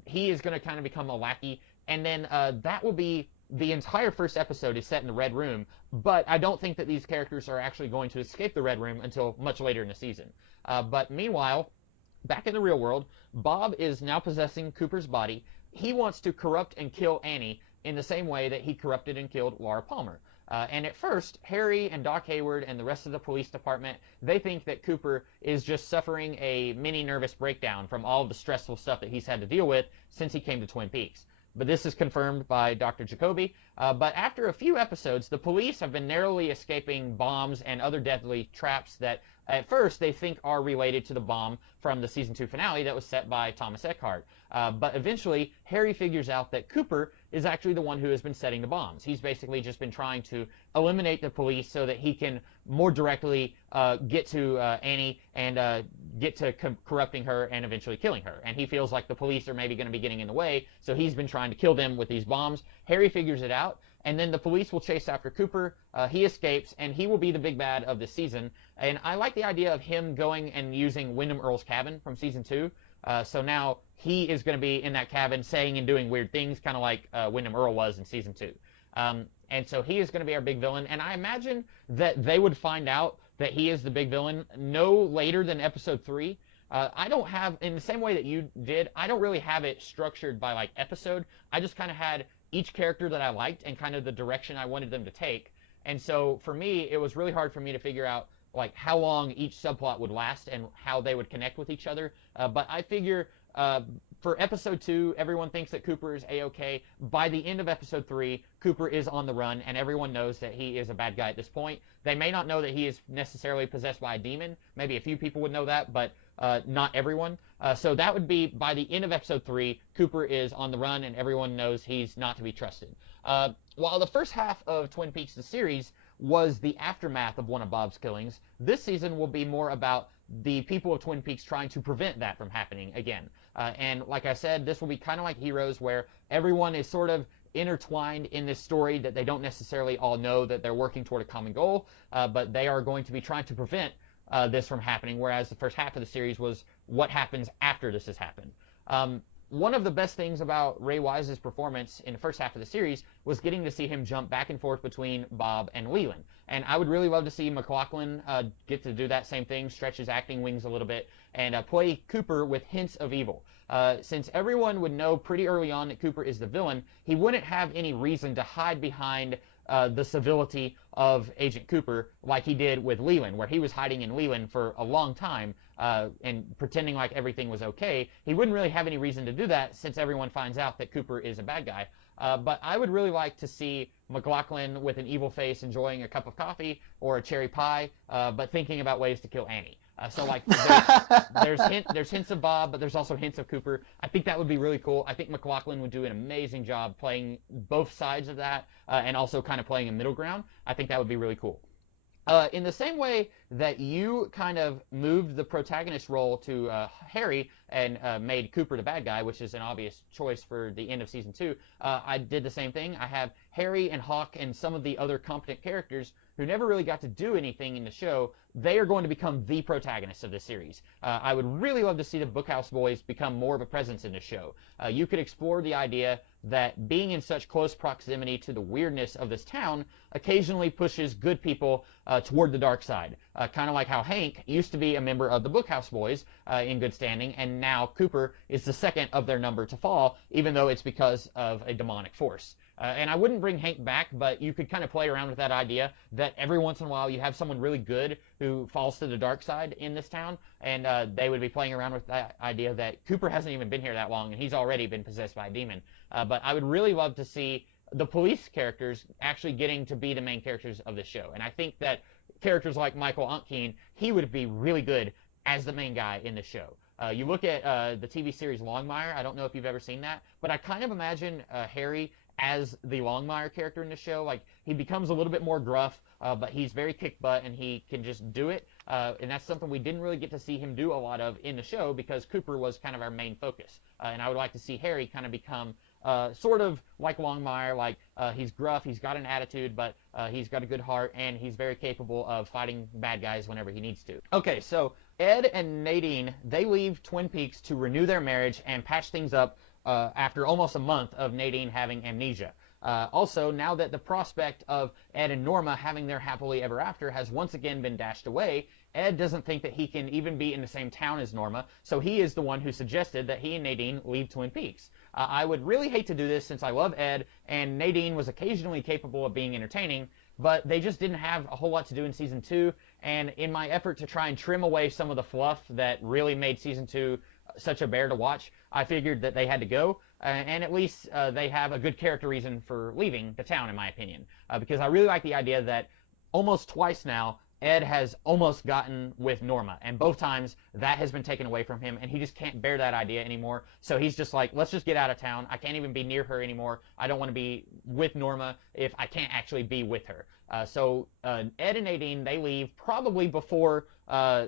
he is going to kind of become a lackey, and then that will be the entire first episode is set in the Red Room, but I don't think that these characters are actually going to escape the Red Room until much later in the season. But meanwhile, back in the real world, Bob is now possessing Cooper's body. He wants to corrupt and kill Annie in the same way that he corrupted and killed Laura Palmer. And at first, Harry and Doc Hayward and the rest of the police department, they think that Cooper is just suffering a mini nervous breakdown from all of the stressful stuff that he's had to deal with since he came to Twin Peaks. But this is confirmed by Dr. Jacoby. But after a few episodes, the police have been narrowly escaping bombs and other deadly traps that at first they think are related to the bomb from the Season 2 finale that was set by Thomas Eckhart. But eventually, Harry figures out that Cooper is actually the one who has been setting the bombs. He's basically just been trying to eliminate the police so that he can more directly get to Annie and get to corrupting her and eventually killing her. And he feels like the police are maybe going to be getting in the way, so he's been trying to kill them with these bombs. Harry figures it out, and then the police will chase after Cooper. He escapes, and he will be the big bad of this season. And I like the idea of him going and using Wyndham Earl's cabin from Season 2. So now he is going to be in that cabin saying and doing weird things, kind of like Wyndham Earl was in Season 2. And so he is going to be our big villain. And I imagine that they would find out that he is the big villain no later than Episode 3. I don't have, in the same way that you did, I don't really have it structured by like episode. I just kind of had each character that I liked and kind of the direction I wanted them to take. And so for me, it was really hard for me to figure out like how long each subplot would last and how they would connect with each other. But I figure for Episode 2, everyone thinks that Cooper is A-OK. By the end of Episode 3, Cooper is on the run, and everyone knows that he is a bad guy at this point. They may not know that he is necessarily possessed by a demon. Maybe a few people would know that, but not everyone. So that would be, by the end of Episode 3, Cooper is on the run, and everyone knows he's not to be trusted. While the first half of Twin Peaks, the series, was the aftermath of one of Bob's killings, this season will be more about the people of Twin Peaks trying to prevent that from happening again. And like I said, this will be kind of like Heroes, where everyone is sort of intertwined in this story that they don't necessarily all know that they're working toward a common goal, but they are going to be trying to prevent this from happening, whereas the first half of the series was what happens after this has happened. One of the best things about Ray Wise's performance in the first half of the series was getting to see him jump back and forth between Bob and Leland. And I would really love to see McLaughlin get to do that same thing, stretch his acting wings a little bit, and play Cooper with hints of evil. Since everyone would know pretty early on that Cooper is the villain, he wouldn't have any reason to hide behind the civility of Agent Cooper like he did with Leland, where he was hiding in Leland for a long time and pretending like everything was okay. He wouldn't really have any reason to do that since everyone finds out that Cooper is a bad guy. But I would really like to see McLaughlin with an evil face enjoying a cup of coffee or a cherry pie, but thinking about ways to kill Annie. So like there's hints of Bob, but there's also hints of Cooper. I think that would be really cool. I think McLaughlin would do an amazing job playing both sides of that and also kind of playing a middle ground. I think that would be really cool. In the same way that you kind of moved the protagonist role to Harry and made Cooper the bad guy, which is an obvious choice for the end of Season 2, I did the same thing. I have Harry and Hawk and some of the other competent characters who never really got to do anything in the show. They are going to become the protagonists of this series. I would really love to see the Bookhouse Boys become more of a presence in the show. You could explore the idea that being in such close proximity to the weirdness of this town occasionally pushes good people toward the dark side. Kind of like how Hank used to be a member of the Bookhouse Boys in good standing, and now Cooper is the second of their number to fall, even though it's because of a demonic force. And I wouldn't bring Hank back, but you could kind of play around with that idea that every once in a while you have someone really good who falls to the dark side in this town, and they would be playing around with that idea that Cooper hasn't even been here that long, and he's already been possessed by a demon. But I would really love to see the police characters actually getting to be the main characters of the show. And I think that characters like Michael Unkeen, he would be really good as the main guy in the show. You look at the TV series Longmire. I don't know if you've ever seen that, but I kind of imagine Harry as the Longmire character in the show. Like, he becomes a little bit more gruff, but he's very kick butt and he can just do it. And that's something we didn't really get to see him do a lot of in the show because Cooper was kind of our main focus. And I would like to see Harry kind of become sort of like Longmire, like he's gruff, he's got an attitude, but he's got a good heart, and he's very capable of fighting bad guys whenever he needs to. Okay, so Ed and Nadine, they leave Twin Peaks to renew their marriage and patch things up after almost a month of Nadine having amnesia. Also, now that the prospect of Ed and Norma having their happily ever after has once again been dashed away, Ed doesn't think that he can even be in the same town as Norma, so he is the one who suggested that he and Nadine leave Twin Peaks. I would really hate to do this since I love Ed, and Nadine was occasionally capable of being entertaining, but they just didn't have a whole lot to do in Season 2, and in my effort to try and trim away some of the fluff that really made Season 2 such a bear to watch, I figured that they had to go, and at least they have a good character reason for leaving the town, in my opinion, because I really like the idea that almost twice now, Ed has almost gotten with Norma, and both times that has been taken away from him, and he just can't bear that idea anymore. So he's just like, let's just get out of town. I can't even be near her anymore. I don't want to be with Norma if I can't actually be with her. So Ed and Nadine, they leave probably before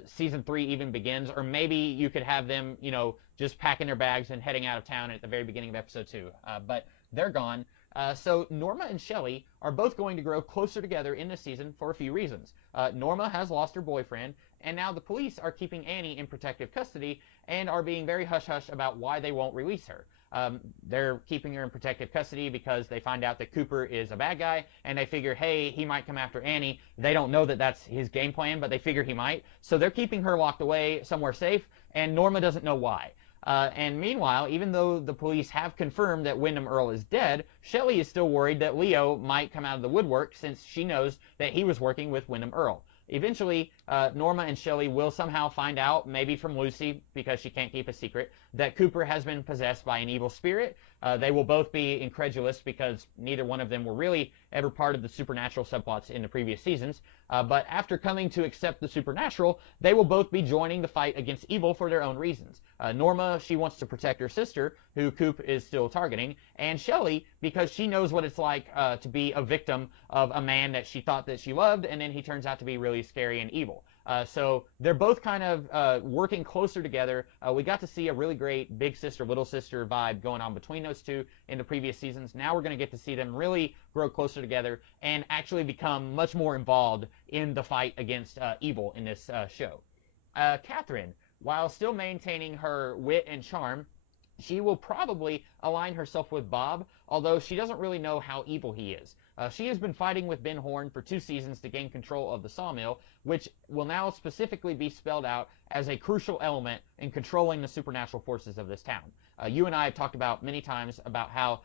Season 3 even begins, or maybe you could have them, you know, just packing their bags and heading out of town at the very beginning of Episode 2. But they're gone. So Norma and Shelley are both going to grow closer together in this season for a few reasons. Norma has lost her boyfriend, and now the police are keeping Annie in protective custody and are being very hush-hush about why they won't release her. They're keeping her in protective custody because they find out that Cooper is a bad guy, and they figure, hey, he might come after Annie. They don't know that that's his game plan, but they figure he might. So they're keeping her locked away somewhere safe, and Norma doesn't know why. And meanwhile, even though the police have confirmed that Wyndham Earl is dead, Shelley is still worried that Leo might come out of the woodwork since she knows that he was working with Wyndham Earl. Eventually, Norma and Shelley will somehow find out, maybe from Lucy, because she can't keep a secret, that Cooper has been possessed by an evil spirit. They will both be incredulous because neither one of them were really ever part of the supernatural subplots in the previous seasons. But after coming to accept the supernatural, they will both be joining the fight against evil for their own reasons. Norma, she wants to protect her sister, who Coop is still targeting, and Shelley, because she knows what it's like to be a victim of a man that she thought that she loved, and then he turns out to be really scary and evil. So they're both kind of working closer together. We got to see a really great big sister, little sister vibe going on between those two in the previous seasons. Now we're going to get to see them really grow closer together and actually become much more involved in the fight against evil in this show. Catherine, while still maintaining her wit and charm, she will probably align herself with Bob, although she doesn't really know how evil he is. She has been fighting with Ben Horn for 2 seasons to gain control of the sawmill, which will now specifically be spelled out as a crucial element in controlling the supernatural forces of this town. You and I have talked about many times about how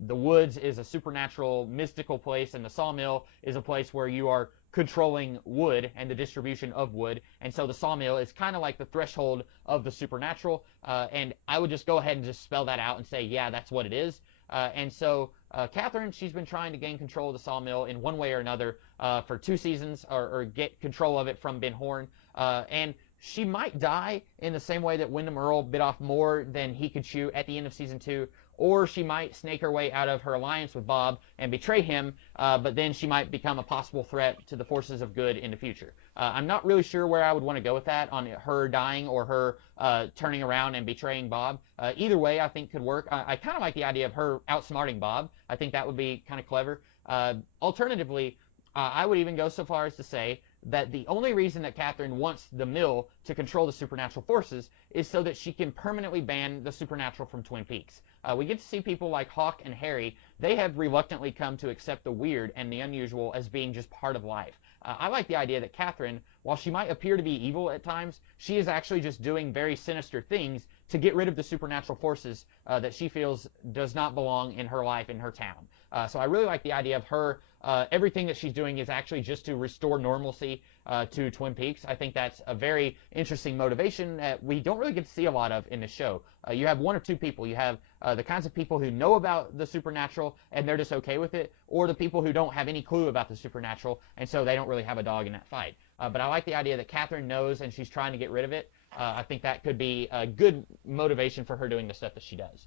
the woods is a supernatural, mystical place, and the sawmill is a place where you are controlling wood and the distribution of wood, and so the sawmill is kind of like the threshold of the supernatural, and I would just go ahead and just spell that out and say, yeah, that's what it is. And so Catherine, she's been trying to gain control of the sawmill in one way or another for 2 seasons, or get control of it from Ben Horn, and she might die in the same way that Wyndham Earl bit off more than he could chew at the end of Season 2, or she might snake her way out of her alliance with Bob and betray him, but then she might become a possible threat to the forces of good in the future. I'm not really sure where I would want to go with that, on her dying or her turning around and betraying Bob. Either way, I think could work. I kind of like the idea of her outsmarting Bob. I think that would be kind of clever. Alternatively, I would even go so far as to say that the only reason that Catherine wants the mill to control the supernatural forces is so that she can permanently ban the supernatural from Twin Peaks. We get to see people like Hawk and Harry. They have reluctantly come to accept the weird and the unusual as being just part of life. I like the idea that Catherine, while she might appear to be evil at times, she is actually just doing very sinister things to get rid of the supernatural forces that she feels does not belong in her life, in her town. So I really like the idea of her. Everything that she's doing is actually just to restore normalcy to Twin Peaks. I think that's a very interesting motivation that we don't really get to see a lot of in the show. You have one or two people. You have the kinds of people who know about the supernatural and they're just okay with it, or the people who don't have any clue about the supernatural and so they don't really have a dog in that fight. But I like the idea that Catherine knows and she's trying to get rid of it. I think that could be a good motivation for her doing the stuff that she does.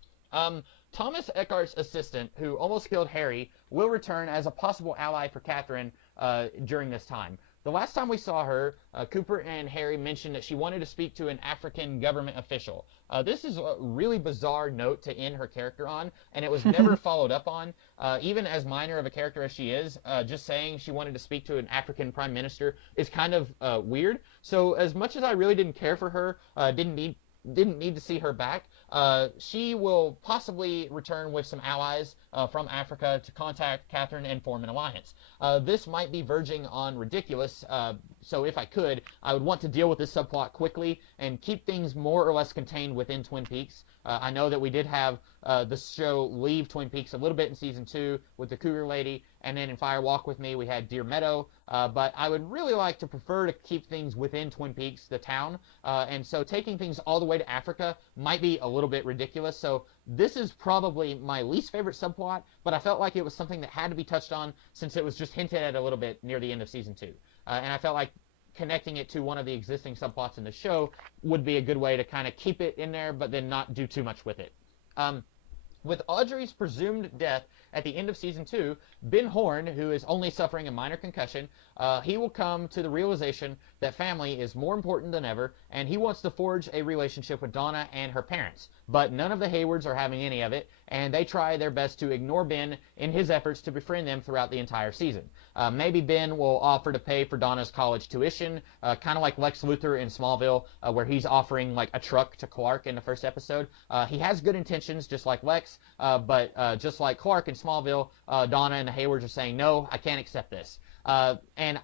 Thomas Eckhart's assistant, who almost killed Harry, will return as a possible ally for Catherine during this time. The last time we saw her, Cooper and Harry mentioned that she wanted to speak to an African government official. This is a really bizarre note to end her character on, and it was never followed up on. Even as minor of a character as she is, just saying she wanted to speak to an African prime minister is kind of weird. So as much as I really didn't care for her, didn't need to see her back, she will possibly return with some allies from Africa to contact Catherine and form an alliance. This might be verging on ridiculous, so if I could, I would want to deal with this subplot quickly and keep things more or less contained within Twin Peaks. I know that we did have the show leave Twin Peaks a little bit in Season 2 with the Cougar Lady, and then in Fire Walk with Me we had Deer Meadow, but I would really like to prefer to keep things within Twin Peaks, the town, and so taking things all the way to Africa might be a little bit ridiculous. So this is probably my least favorite subplot, but I felt like it was something that had to be touched on since it was just hinted at a little bit near the end of Season 2. And I felt like connecting it to one of the existing subplots in the show would be a good way to kind of keep it in there, but then not do too much with it. With Audrey's presumed death at the end of Season 2, Ben Horne, who is only suffering a minor concussion, he will come to the realization that family is more important than ever, and he wants to forge a relationship with Donna and her parents. But none of the Haywards are having any of it, and they try their best to ignore Ben in his efforts to befriend them throughout the entire season. Maybe Ben will offer to pay for Donna's college tuition, kind of like Lex Luthor in Smallville, where he's offering like a truck to Clark in the first episode. He has good intentions, just like Lex, but just like Clark in Smallville, Donna and the Haywards are saying, no, I can't accept this. And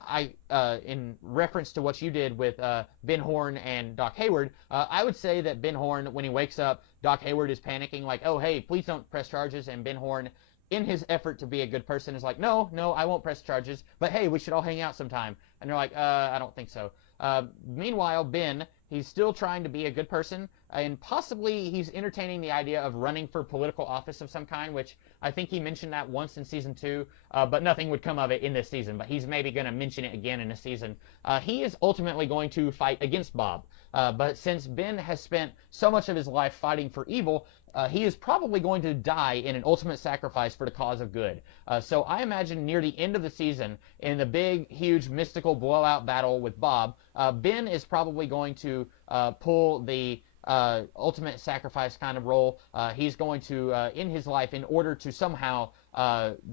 in reference to what you did with Ben Horne and Doc Hayward, I would say that Ben Horne, when he wakes up, Doc Hayward is panicking like, oh, hey, please don't press charges. And Ben Horne, in his effort to be a good person, is like, no, I won't press charges. But hey, we should all hang out sometime. And they're like, I don't think so. Meanwhile, Ben, he's still trying to be a good person, and possibly he's entertaining the idea of running for political office of some kind, which I think he mentioned that once in Season 2, but nothing would come of it in this season, but he's maybe going to mention it again in this season. He is ultimately going to fight against Bob, but since Ben has spent so much of his life fighting for evil, he is probably going to die in an ultimate sacrifice for the cause of good. So I imagine near the end of the season, in the big, huge, mystical blowout battle with Bob, Ben is probably going to pull the ultimate sacrifice kind of role. He's going to end his life in order to somehow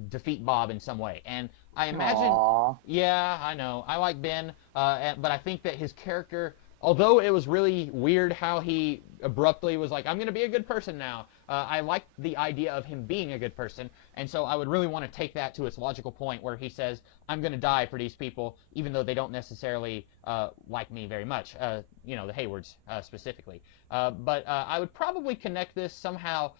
defeat Bob in some way. And I imagine... Aww. Yeah, I know. I like Ben, but I think that his character... Although it was really weird how he abruptly was like, I'm going to be a good person now, I like the idea of him being a good person, and so I would really want to take that to its logical point where he says, I'm going to die for these people, even though they don't necessarily like me very much, the Haywards specifically. But I would probably connect this somehow.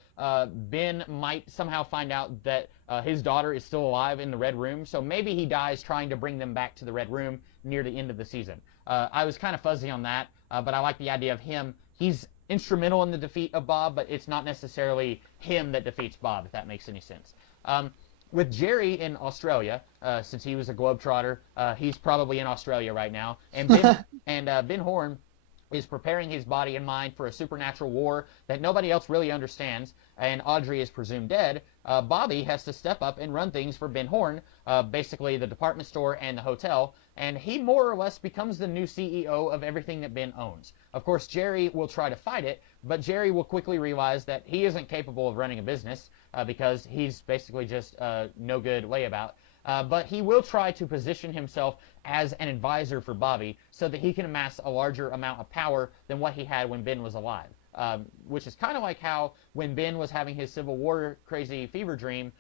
Ben might somehow find out that his daughter is still alive in the Red Room, so maybe he dies trying to bring them back to the Red Room near the end of the season. I was kind of fuzzy on that, but I like the idea of him. He's instrumental in the defeat of Bob, but it's not necessarily him that defeats Bob, if that makes any sense. With Jerry in Australia, since he was a globetrotter, he's probably in Australia right now, and Ben Horne is preparing his body and mind for a supernatural war that nobody else really understands, and Audrey is presumed dead. Bobby has to step up and run things for Ben Horne, basically the department store and the hotel, and he more or less becomes the new CEO of everything that Ben owns. Of course, Jerry will try to fight it, but Jerry will quickly realize that he isn't capable of running a business because he's basically just no good layabout. But he will try to position himself as an advisor for Bobby so that he can amass a larger amount of power than what he had when Ben was alive. which is kind of like how when Ben was having his Civil War crazy fever dream,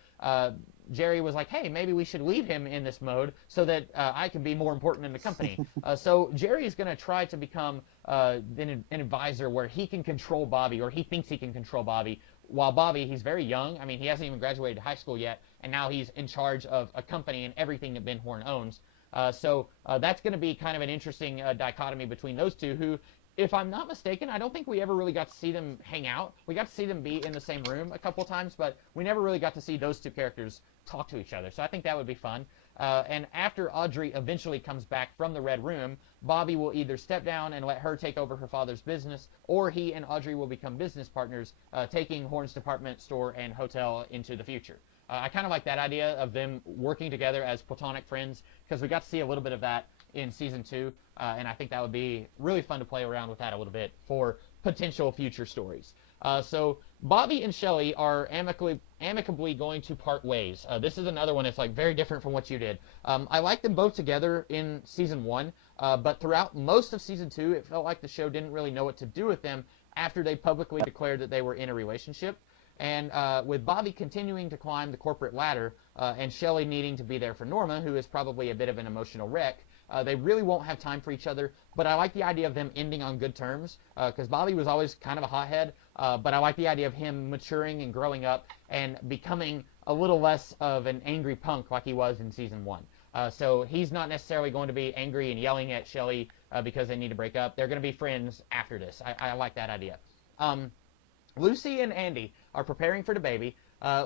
Jerry was like, hey, maybe we should leave him in this mode so that I can be more important in the company. So Jerry is going to try to become an advisor where he can control Bobby, or he thinks he can control Bobby, while Bobby, he's very young. I mean, he hasn't even graduated high school yet, and now he's in charge of a company and everything that Ben Horn owns. So that's going to be kind of an interesting dichotomy between those two, who, if I'm not mistaken, I don't think we ever really got to see them hang out. We got to see them be in the same room a couple times, but we never really got to see those two characters talk to each other. So I think that would be fun. And after Audrey eventually comes back from the Red Room, Bobby will either step down and let her take over her father's business, or he and Audrey will become business partners, taking Horn's department store and hotel into the future. I kind of like that idea of them working together as platonic friends, because we got to see a little bit of that in Season 2, and I think that would be really fun to play around with that a little bit for potential future stories. So Bobby and Shelley are amicably going to part ways. This is another one that's like very different from what you did. I like them both together in Season 1, but throughout most of Season 2, it felt like the show didn't really know what to do with them after they publicly declared that they were in a relationship. And with Bobby continuing to climb the corporate ladder and Shelley needing to be there for Norma, who is probably a bit of an emotional wreck, they really won't have time for each other. But I like the idea of them ending on good terms, because Bobby was always kind of a hothead, but I like the idea of him maturing and growing up and becoming a little less of an angry punk like he was in Season 1. So he's not necessarily going to be angry and yelling at Shelley because they need to break up. They're going to be friends after this. I like that idea. Lucy and Andy are preparing for the baby.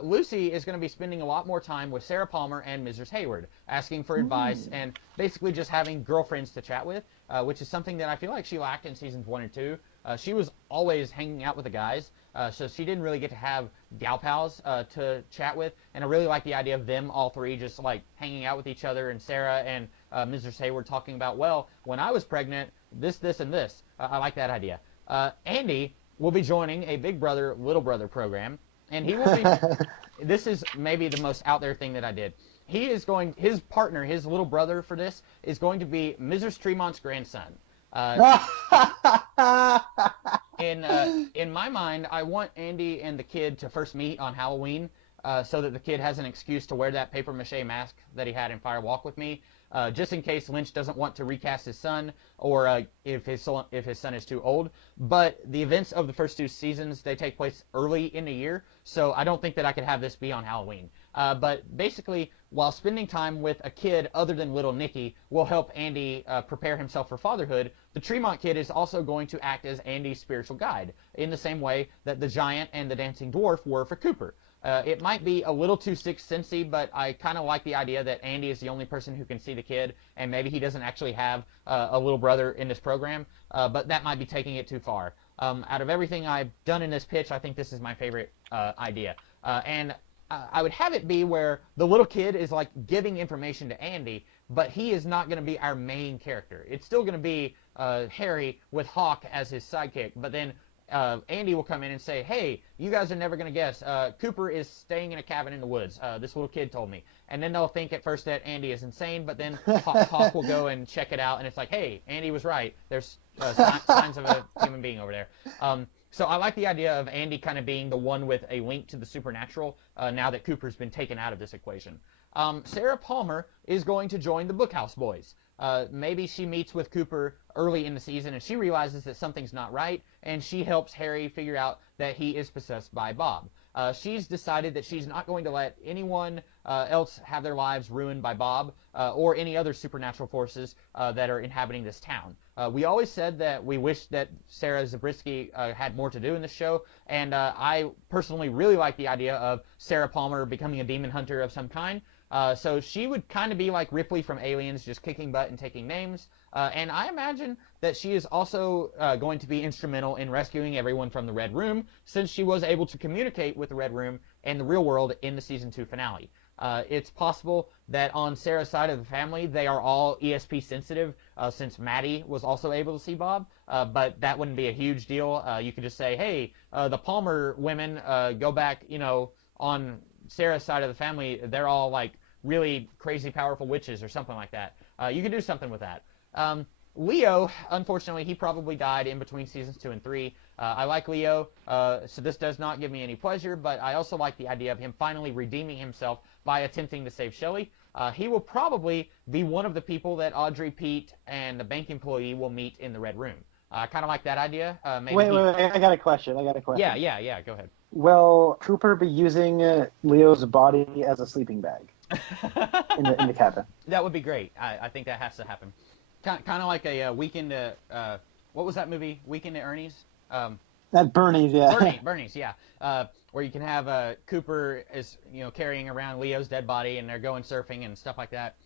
Lucy is going to be spending a lot more time with Sarah Palmer and Mrs. Hayward, asking for advice and basically just having girlfriends to chat with, which is something that I feel like she lacked in Seasons 1 and 2. She was always hanging out with the guys, so she didn't really get to have gal pals to chat with, and I really like the idea of them all three just like hanging out with each other, and Sarah and Mrs. Hayward talking about, well, when I was pregnant, this, and this. I like that idea. Andy will be joining a Big Brother, Little Brother program, and he will be, this is maybe the most out there thing that I did. He is going, his partner, his little brother for this, is going to be Mrs. Tremont's grandson. In my mind, I want Andy and the kid to first meet on Halloween, so that the kid has an excuse to wear that paper mache mask that he had in Fire Walk with Me, just in case Lynch doesn't want to recast his son, or if his son is too old. But the events of the first two seasons, they take place early in the year, so I don't think that I could have this be on Halloween. But basically, while spending time with a kid other than little Nicky will help Andy prepare himself for fatherhood, the Tremont kid is also going to act as Andy's spiritual guide, in the same way that the giant and the dancing dwarf were for Cooper. It might be a little too Sixth Sensey, but I kind of like the idea that Andy is the only person who can see the kid, and maybe he doesn't actually have a little brother in this program, but that might be taking it too far. Out of everything I've done in this pitch, I think this is my favorite idea. And I would have it be where the little kid is like giving information to Andy, but he is not going to be our main character. It's still going to be Harry with Hawk as his sidekick, but then Andy will come in and say, hey, you guys are never going to guess. Cooper is staying in a cabin in the woods. This little kid told me. And then they'll think at first that Andy is insane, but then Hawk will go and check it out, and it's like, hey, Andy was right. There's signs of a human being over there. So I like the idea of Andy kind of being the one with a link to the supernatural now that Cooper's been taken out of this equation. Sarah Palmer is going to join the Bookhouse Boys. Maybe she meets with Cooper early in the season and she realizes that something's not right, and she helps Harry figure out that he is possessed by Bob. She's decided that she's not going to let anyone else have their lives ruined by Bob or any other supernatural forces that are inhabiting this town. We always said that we wish that Sarah Zabriskie had more to do in the show, and I personally really like the idea of Sarah Palmer becoming a demon hunter of some kind. So she would kind of be like Ripley from Aliens, just kicking butt and taking names. And I imagine that she is also going to be instrumental in rescuing everyone from the Red Room, since she was able to communicate with the Red Room and the real world in the Season 2 finale. It's possible that on Sarah's side of the family, they are all ESP sensitive, since Maddie was also able to see Bob, but that wouldn't be a huge deal. You could just say, hey, the Palmer women go back, on Sarah's side of the family, they're all like really crazy powerful witches or something like that. You could do something with that. Leo, unfortunately, he probably died in between seasons 2 and 3. I like Leo, so this does not give me any pleasure, but I also like the idea of him finally redeeming himself by attempting to save Shelley. He will probably be one of the people that Audrey, Pete, and the bank employee will meet in the Red Room. I kind of like that idea. Wait, I got a question. Yeah, go ahead. Will Cooper be using Leo's body as a sleeping bag in the cabin? That would be great. I think that has to happen. Kind of like a Weekend at, what was that movie? Weekend at Ernie's? At Bernie's, yeah. Bernie's, yeah. Where you can have Cooper is carrying around Leo's dead body, and they're going surfing and stuff like that.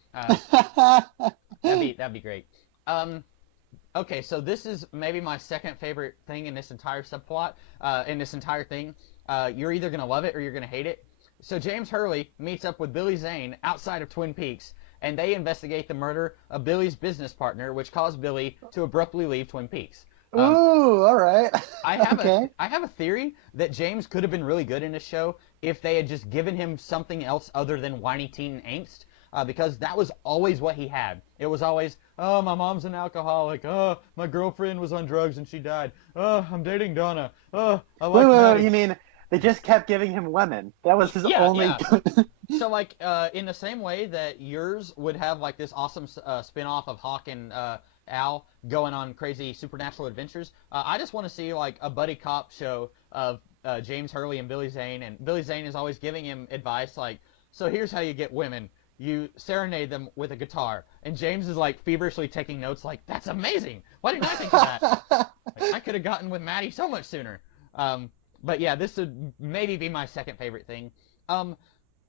That'd be great. Okay, so this is maybe my second favorite thing in this entire subplot, in this entire thing. You're either gonna love it or you're gonna hate it. So James Hurley meets up with Billy Zane outside of Twin Peaks, and they investigate the murder of Billy's business partner, which caused Billy to abruptly leave Twin Peaks. Ooh, all right. I have a theory that James could have been really good in this show if they had just given him something else other than whiny teen angst, because that was always what he had. It was always, oh, my mom's an alcoholic. Oh, my girlfriend was on drugs and she died. Oh, I'm dating Donna. Oh, I like Maddie. You mean they just kept giving him women? That was his only... Yeah. So, like, in the same way that yours would have, like, this awesome spin-off of Hawk and Al going on crazy supernatural adventures, I just want to see, like, a buddy cop show of James Hurley and Billy Zane, and Billy Zane is always giving him advice, like, so here's how you get women. You serenade them with a guitar. And James is, like, feverishly taking notes, like, that's amazing! Why didn't I think of that? Like, I could have gotten with Maddie so much sooner. But yeah, this would maybe be my second favorite thing.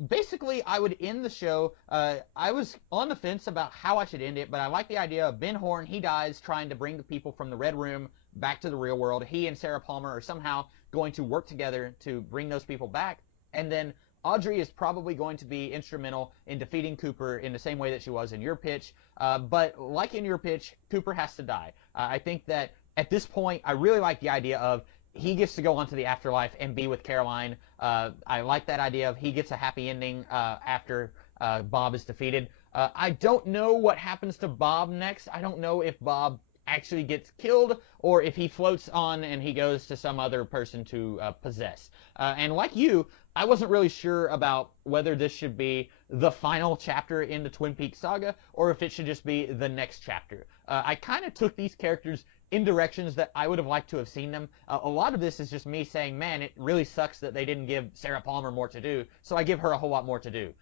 Basically, I would end the show. I was on the fence about how I should end it, but I like the idea of Ben Horne. He dies trying to bring the people from the Red Room back to the real world. He and Sarah Palmer are somehow going to work together to bring those people back. And then Audrey is probably going to be instrumental in defeating Cooper in the same way that she was in your pitch. But like in your pitch, Cooper has to die. I think that at this point, I really like the idea of he gets to go on to the afterlife and be with Caroline. I like that idea of he gets a happy ending after Bob is defeated. I don't know what happens to Bob next. I don't know if Bob actually gets killed or if he floats on and he goes to some other person to possess. And like you, I wasn't really sure about whether this should be the final chapter in the Twin Peaks saga or if it should just be the next chapter. I kind of took these characters in directions that I would have liked to have seen them. A lot of this is just me saying, man, it really sucks that they didn't give Sarah Palmer more to do, so I give her a whole lot more to do.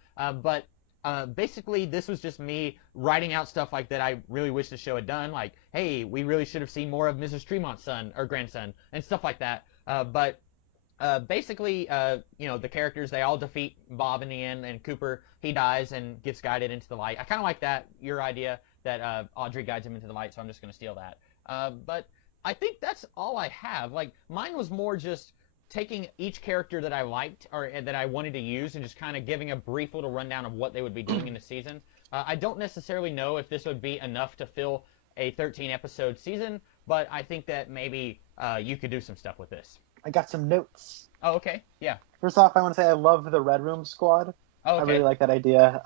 But basically, this was just me writing out stuff like that I really wish the show had done, like, hey, we really should have seen more of Mrs. Tremont's son, or grandson, and stuff like that. But basically, the characters, they all defeat Bob in the end, and Cooper, he dies and gets guided into the light. I kind of like that, your idea, that Audrey guides him into the light, so I'm just going to steal that. But I think that's all I have. Like, mine was more just taking each character that I liked or that I wanted to use and just kind of giving a brief little rundown of what they would be doing in the season. I don't necessarily know if this would be enough to fill a 13-episode season, but I think that maybe you could do some stuff with this. I got some notes. Oh, okay. Yeah. First off, I want to say I love the Red Room squad. Oh, okay. I really like that idea.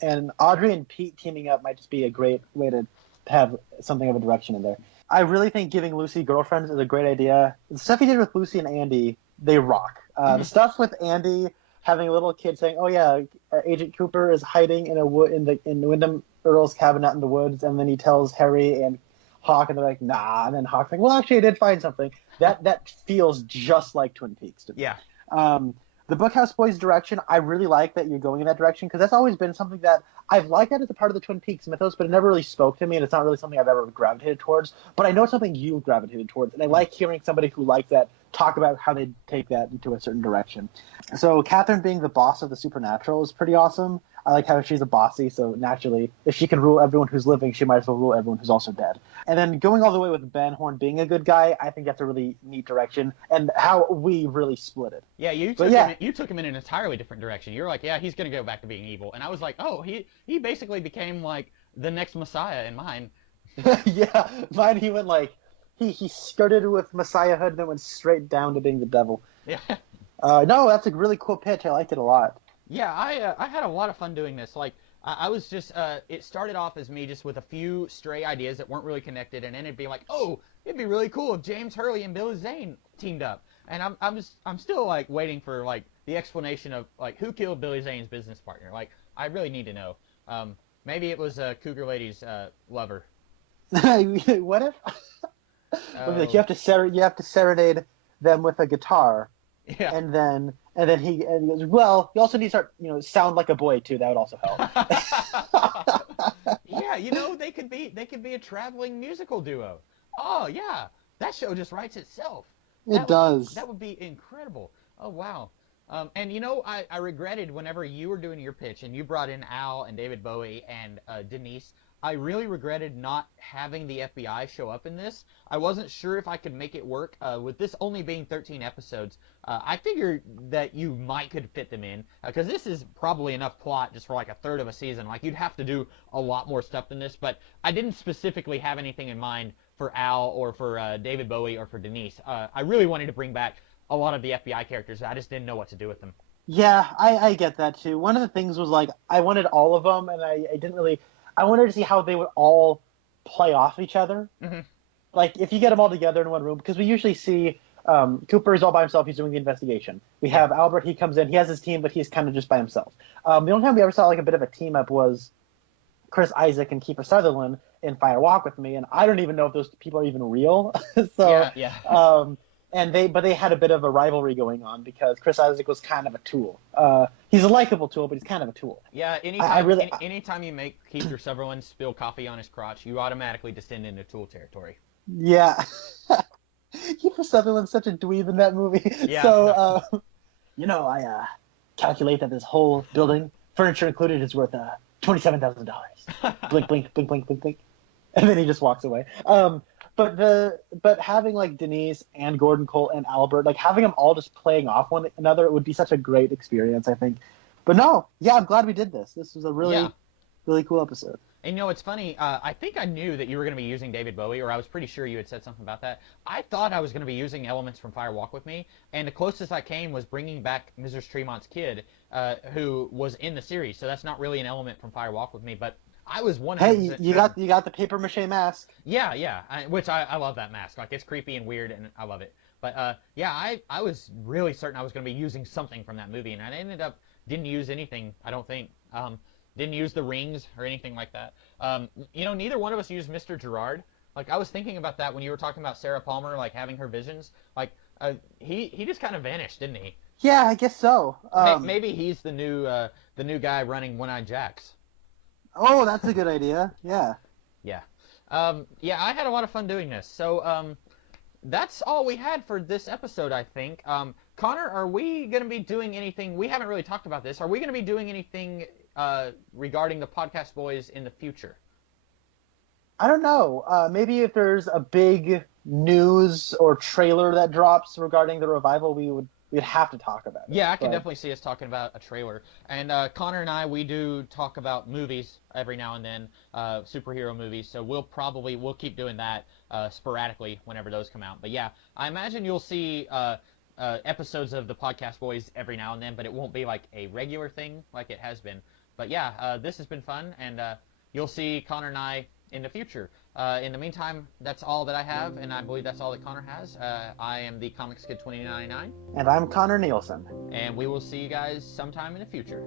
And Audrey and Pete teaming up might just be a great way to have something of a direction in there. I really think giving Lucy girlfriends is a great idea. The stuff he did with Lucy and Andy, they rock. The stuff with Andy having a little kid saying, "Oh yeah, Agent Cooper is hiding in Wyndham Earl's cabin out in the woods," and then he tells Harry and Hawk, and they're like, "Nah," and then Hawk's like, "Well, actually, I did find something." That feels just like Twin Peaks to me. Yeah. The Bookhouse Boys direction, I really like that you're going in that direction because that's always been something that I've liked that as a part of the Twin Peaks mythos, but it never really spoke to me, and it's not really something I've ever gravitated towards. But I know it's something you gravitated towards, and I like hearing somebody who likes that talk about how they take that into a certain direction. So Catherine being the boss of the Supernatural is pretty awesome. I like how she's a bossy, so naturally, if she can rule everyone who's living, she might as well rule everyone who's also dead. And then going all the way with Ben Horne being a good guy, I think that's a really neat direction, and how we really split it. Yeah, you took him in an entirely different direction. You were like, yeah, he's going to go back to being evil. And I was like, oh, he basically became, like, the next Messiah in mine. Yeah, mine he went, like, he skirted with Messiahhood and then went straight down to being the devil. Yeah. No, that's a really cool pitch. I liked it a lot. Yeah, I had a lot of fun doing this. Like, I was just, it started off as me just with a few stray ideas that weren't really connected, and then it'd be like, oh, it'd be really cool if James Hurley and Billy Zane teamed up. And I'm still like waiting for like the explanation of like who killed Billy Zane's business partner. Like I really need to know. Maybe it was Cougar Lady's lover. What if? Like Oh, you have to serenade them with a guitar, yeah. and then he goes, well, you also need to start sound like a boy too. That would also help. Yeah, they could be a traveling musical duo. Oh yeah, that show just writes itself. It does. That would be incredible. Oh wow. And I regretted whenever you were doing your pitch and you brought in Al and David Bowie and Denise. I really regretted not having the FBI show up in this. I wasn't sure if I could make it work. With this only being 13 episodes, I figured that you might could fit them in because this is probably enough plot just for like a third of a season. Like you'd have to do a lot more stuff than this, but I didn't specifically have anything in mind for Al or for David Bowie or for Denise. I really wanted to bring back a lot of the FBI characters. I just didn't know what to do with them. Yeah, I get that too. One of the things was like I wanted all of them, and I didn't really. I wanted to see how they would all play off each other. Hmm. Like if you get them all together in one room, because we usually see Cooper is all by himself. He's doing the investigation. We have Albert. He comes in. He has his team, but he's kind of just by himself. The only time we ever saw like a bit of a team up was Chris Isaac and Kiefer Sutherland in Fire Walk with Me, and I don't even know if those people are even real. So, Yeah, yeah. but they had a bit of a rivalry going on because Chris Isaac was kind of a tool. He's a likable tool, but he's kind of a tool. Yeah, anytime you make Kiefer Sutherland spill coffee on his crotch, you automatically descend into tool territory. Yeah. Kiefer Sutherland's such a dweeb in that movie. Yeah. So, I calculate that this whole building, furniture included, is worth $27,000. Blink, blink, blink, blink, blink, blink. And then he just walks away. But having like Denise and Gordon Cole and Albert, like having them all just playing off one another, it would be such a great experience, I think. But no, yeah, I'm glad we did this. This was a really, really cool episode. And it's funny, I think I knew that you were going to be using David Bowie, or I was pretty sure you had said something about that. I thought I was going to be using elements from Fire Walk with Me, and the closest I came was bringing back Mrs. Tremont's kid, who was in the series, so that's not really an element from Fire Walk with Me, but I was 100% Hey, you sure. got the paper mache mask. Yeah, yeah, which I love that mask. Like, it's creepy and weird, and I love it. But, yeah, I was really certain I was going to be using something from that movie, and I ended up didn't use anything, I don't think. Didn't use the rings or anything like that. Neither one of us used Mr. Gerard. Like, I was thinking about that when you were talking about Sarah Palmer, like, having her visions. Like, he just kind of vanished, didn't he? Yeah, I guess so. Maybe he's the new guy running One-Eyed Jacks. Oh, that's a good idea. Yeah. Yeah. Yeah, I had a lot of fun doing this. So, that's all we had for this episode, I think. Connor, are we going to be doing anything? We haven't really talked about this. Are we going to be doing anything regarding the Podcast Boys in the future? I don't know. Maybe if there's a big news or trailer that drops regarding the revival, we'd have to talk about it. Yeah, I can definitely see us talking about a trailer. And Connor and I, we do talk about movies every now and then, superhero movies. So we'll keep doing that sporadically whenever those come out. But yeah, I imagine you'll see episodes of the Podcast Boys every now and then, but it won't be like a regular thing like it has been. But yeah, this has been fun, and you'll see Connor and I in the future. In the meantime, that's all that I have, and I believe that's all that Connor has. I am the Comics Kid 2099. And I'm Connor Nielsen. And we will see you guys sometime in the future.